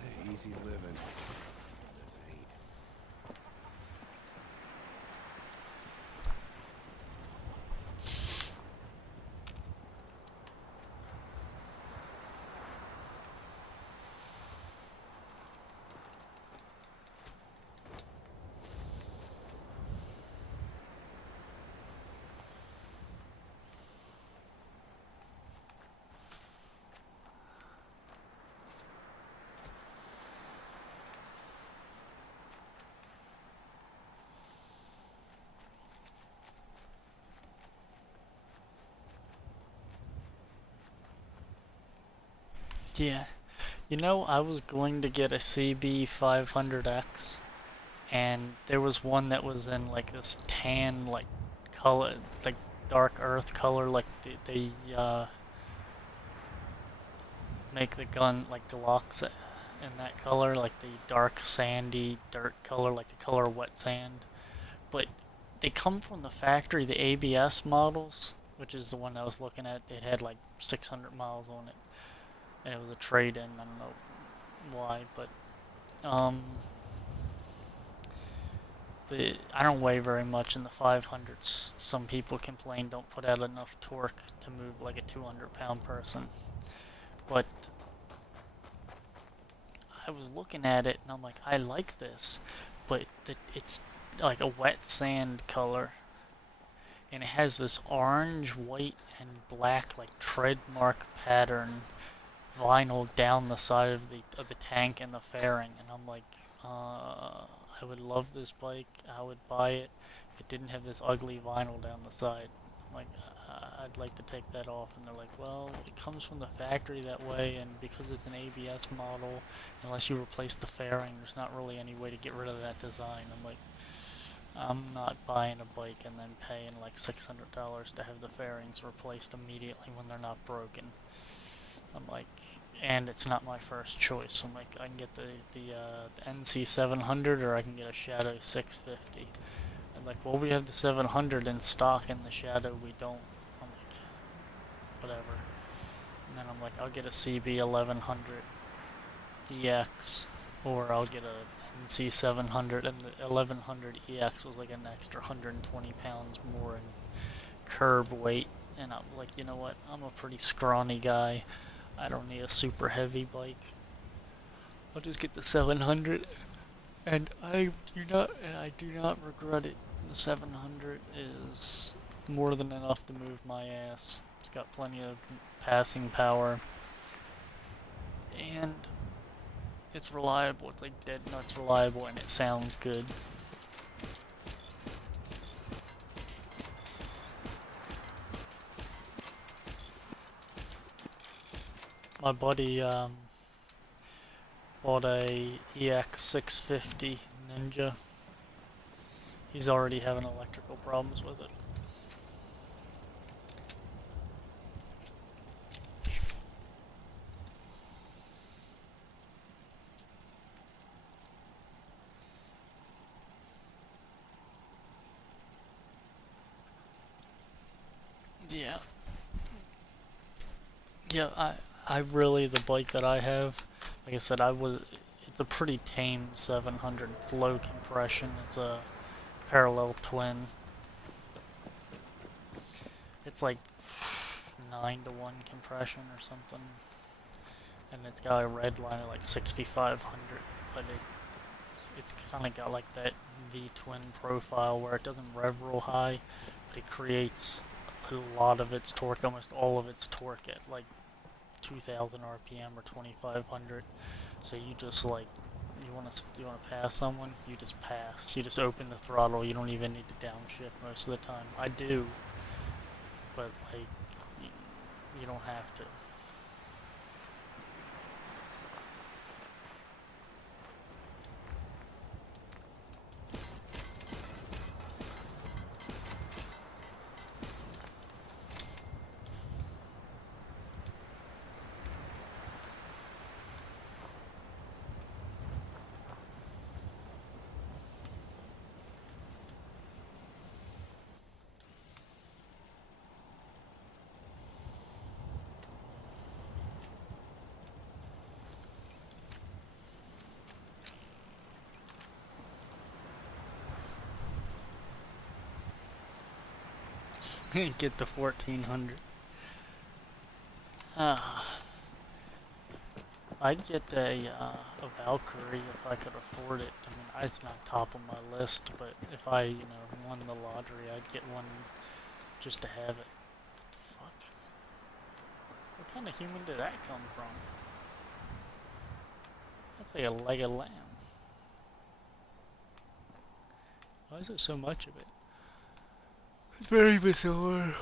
Hey, easy living. This ain't. Yeah, you know, I was going to get a CB500X, and there was one that was in like this tan, like color, like dark earth color, like they make the gun like deluxe in that color, like the dark sandy dirt color, like the color of wet sand. But they come from the factory, the ABS models, which is the one I was looking at. It had like 600 miles on it, and it was a trade-in. I don't know why, but I don't weigh very much in the 500s. Some people complain don't put out enough torque to move like a 200-pound person. But I was looking at it and I'm like, I like this, but it's like a wet sand color, and it has this orange, white, and black like tread mark pattern vinyl down the side of the tank and the fairing, and I'm like, I would love this bike. I would buy it. It didn't have this ugly vinyl down the side. I'm like, I'd like to take that off, and they're like, well, it comes from the factory that way, and because it's an ABS model, unless you replace the fairing, there's not really any way to get rid of that design. I'm like, I'm not buying a bike and then paying like $600 to have the fairings replaced immediately when they're not broken. I'm like, and it's not my first choice. I'm like, I can get the NC 700 or I can get a Shadow 650. I'm like, well, we have the 700 in stock and the Shadow we don't. I'm like, whatever. And then I'm like, I'll get a CB 1100 EX, or I'll get a NC 700, and the 1100 EX was like an extra 120 pounds more in curb weight. And I'm like, you know what? I'm a pretty scrawny guy. I don't need a super heavy bike. I'll just get the 700, and I do not regret it. The 700 is more than enough to move my ass. It's got plenty of passing power, and it's reliable. It's like dead nuts reliable, and it sounds good. My buddy bought a EX650 Ninja. He's already having electrical problems with it. Yeah. Yeah, I really, the bike that I have, like I said, it's a pretty tame 700. It's low compression. It's a parallel twin. It's like 9-to-1 compression or something. And it's got a red line at like 6,500, but it's kind of got like that V-twin profile where it doesn't rev real high, but it creates a lot of its torque, almost all of its torque at like 2,000 RPM or 2,500. So you just like, you want to pass someone, you just pass. You just open the throttle. You don't even need to downshift most of the time. I do, but like you don't have to. Get the 1400. I'd get a Valkyrie if I could afford it. I mean, it's not top of my list, but if I, won the lottery, I'd get one just to have it. What the fuck? What kind of human did that come from? That's like a leg of lamb. Why is there so much of it? It's very bizarre.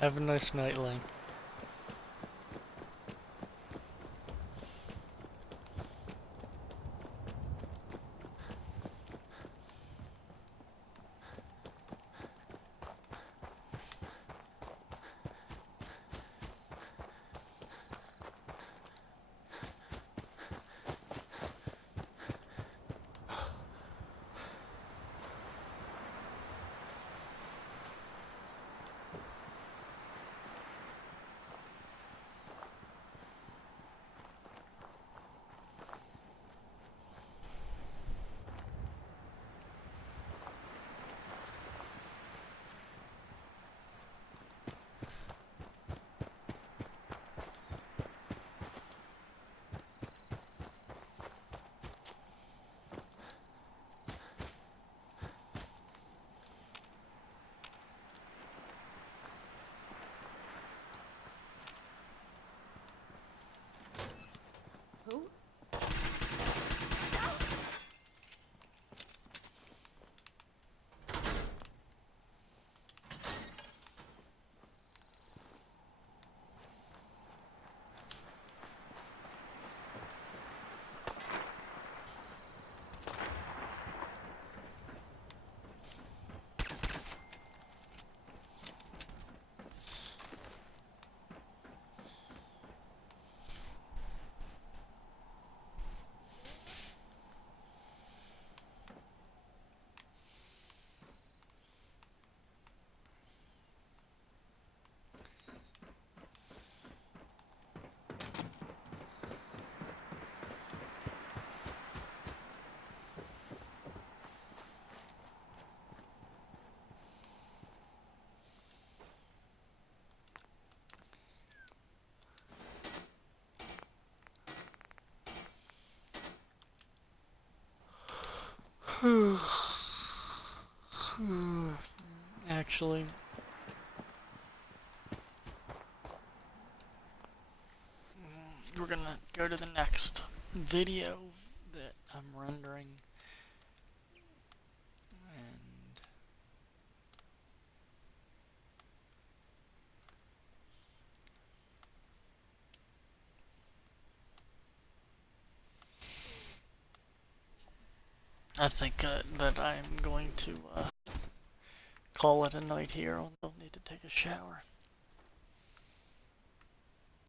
Have a nice night, Link. Who? Actually, we're gonna go to the next video that I'm rendering. And I think that I'm going to call it a night here. I'll need to take a shower.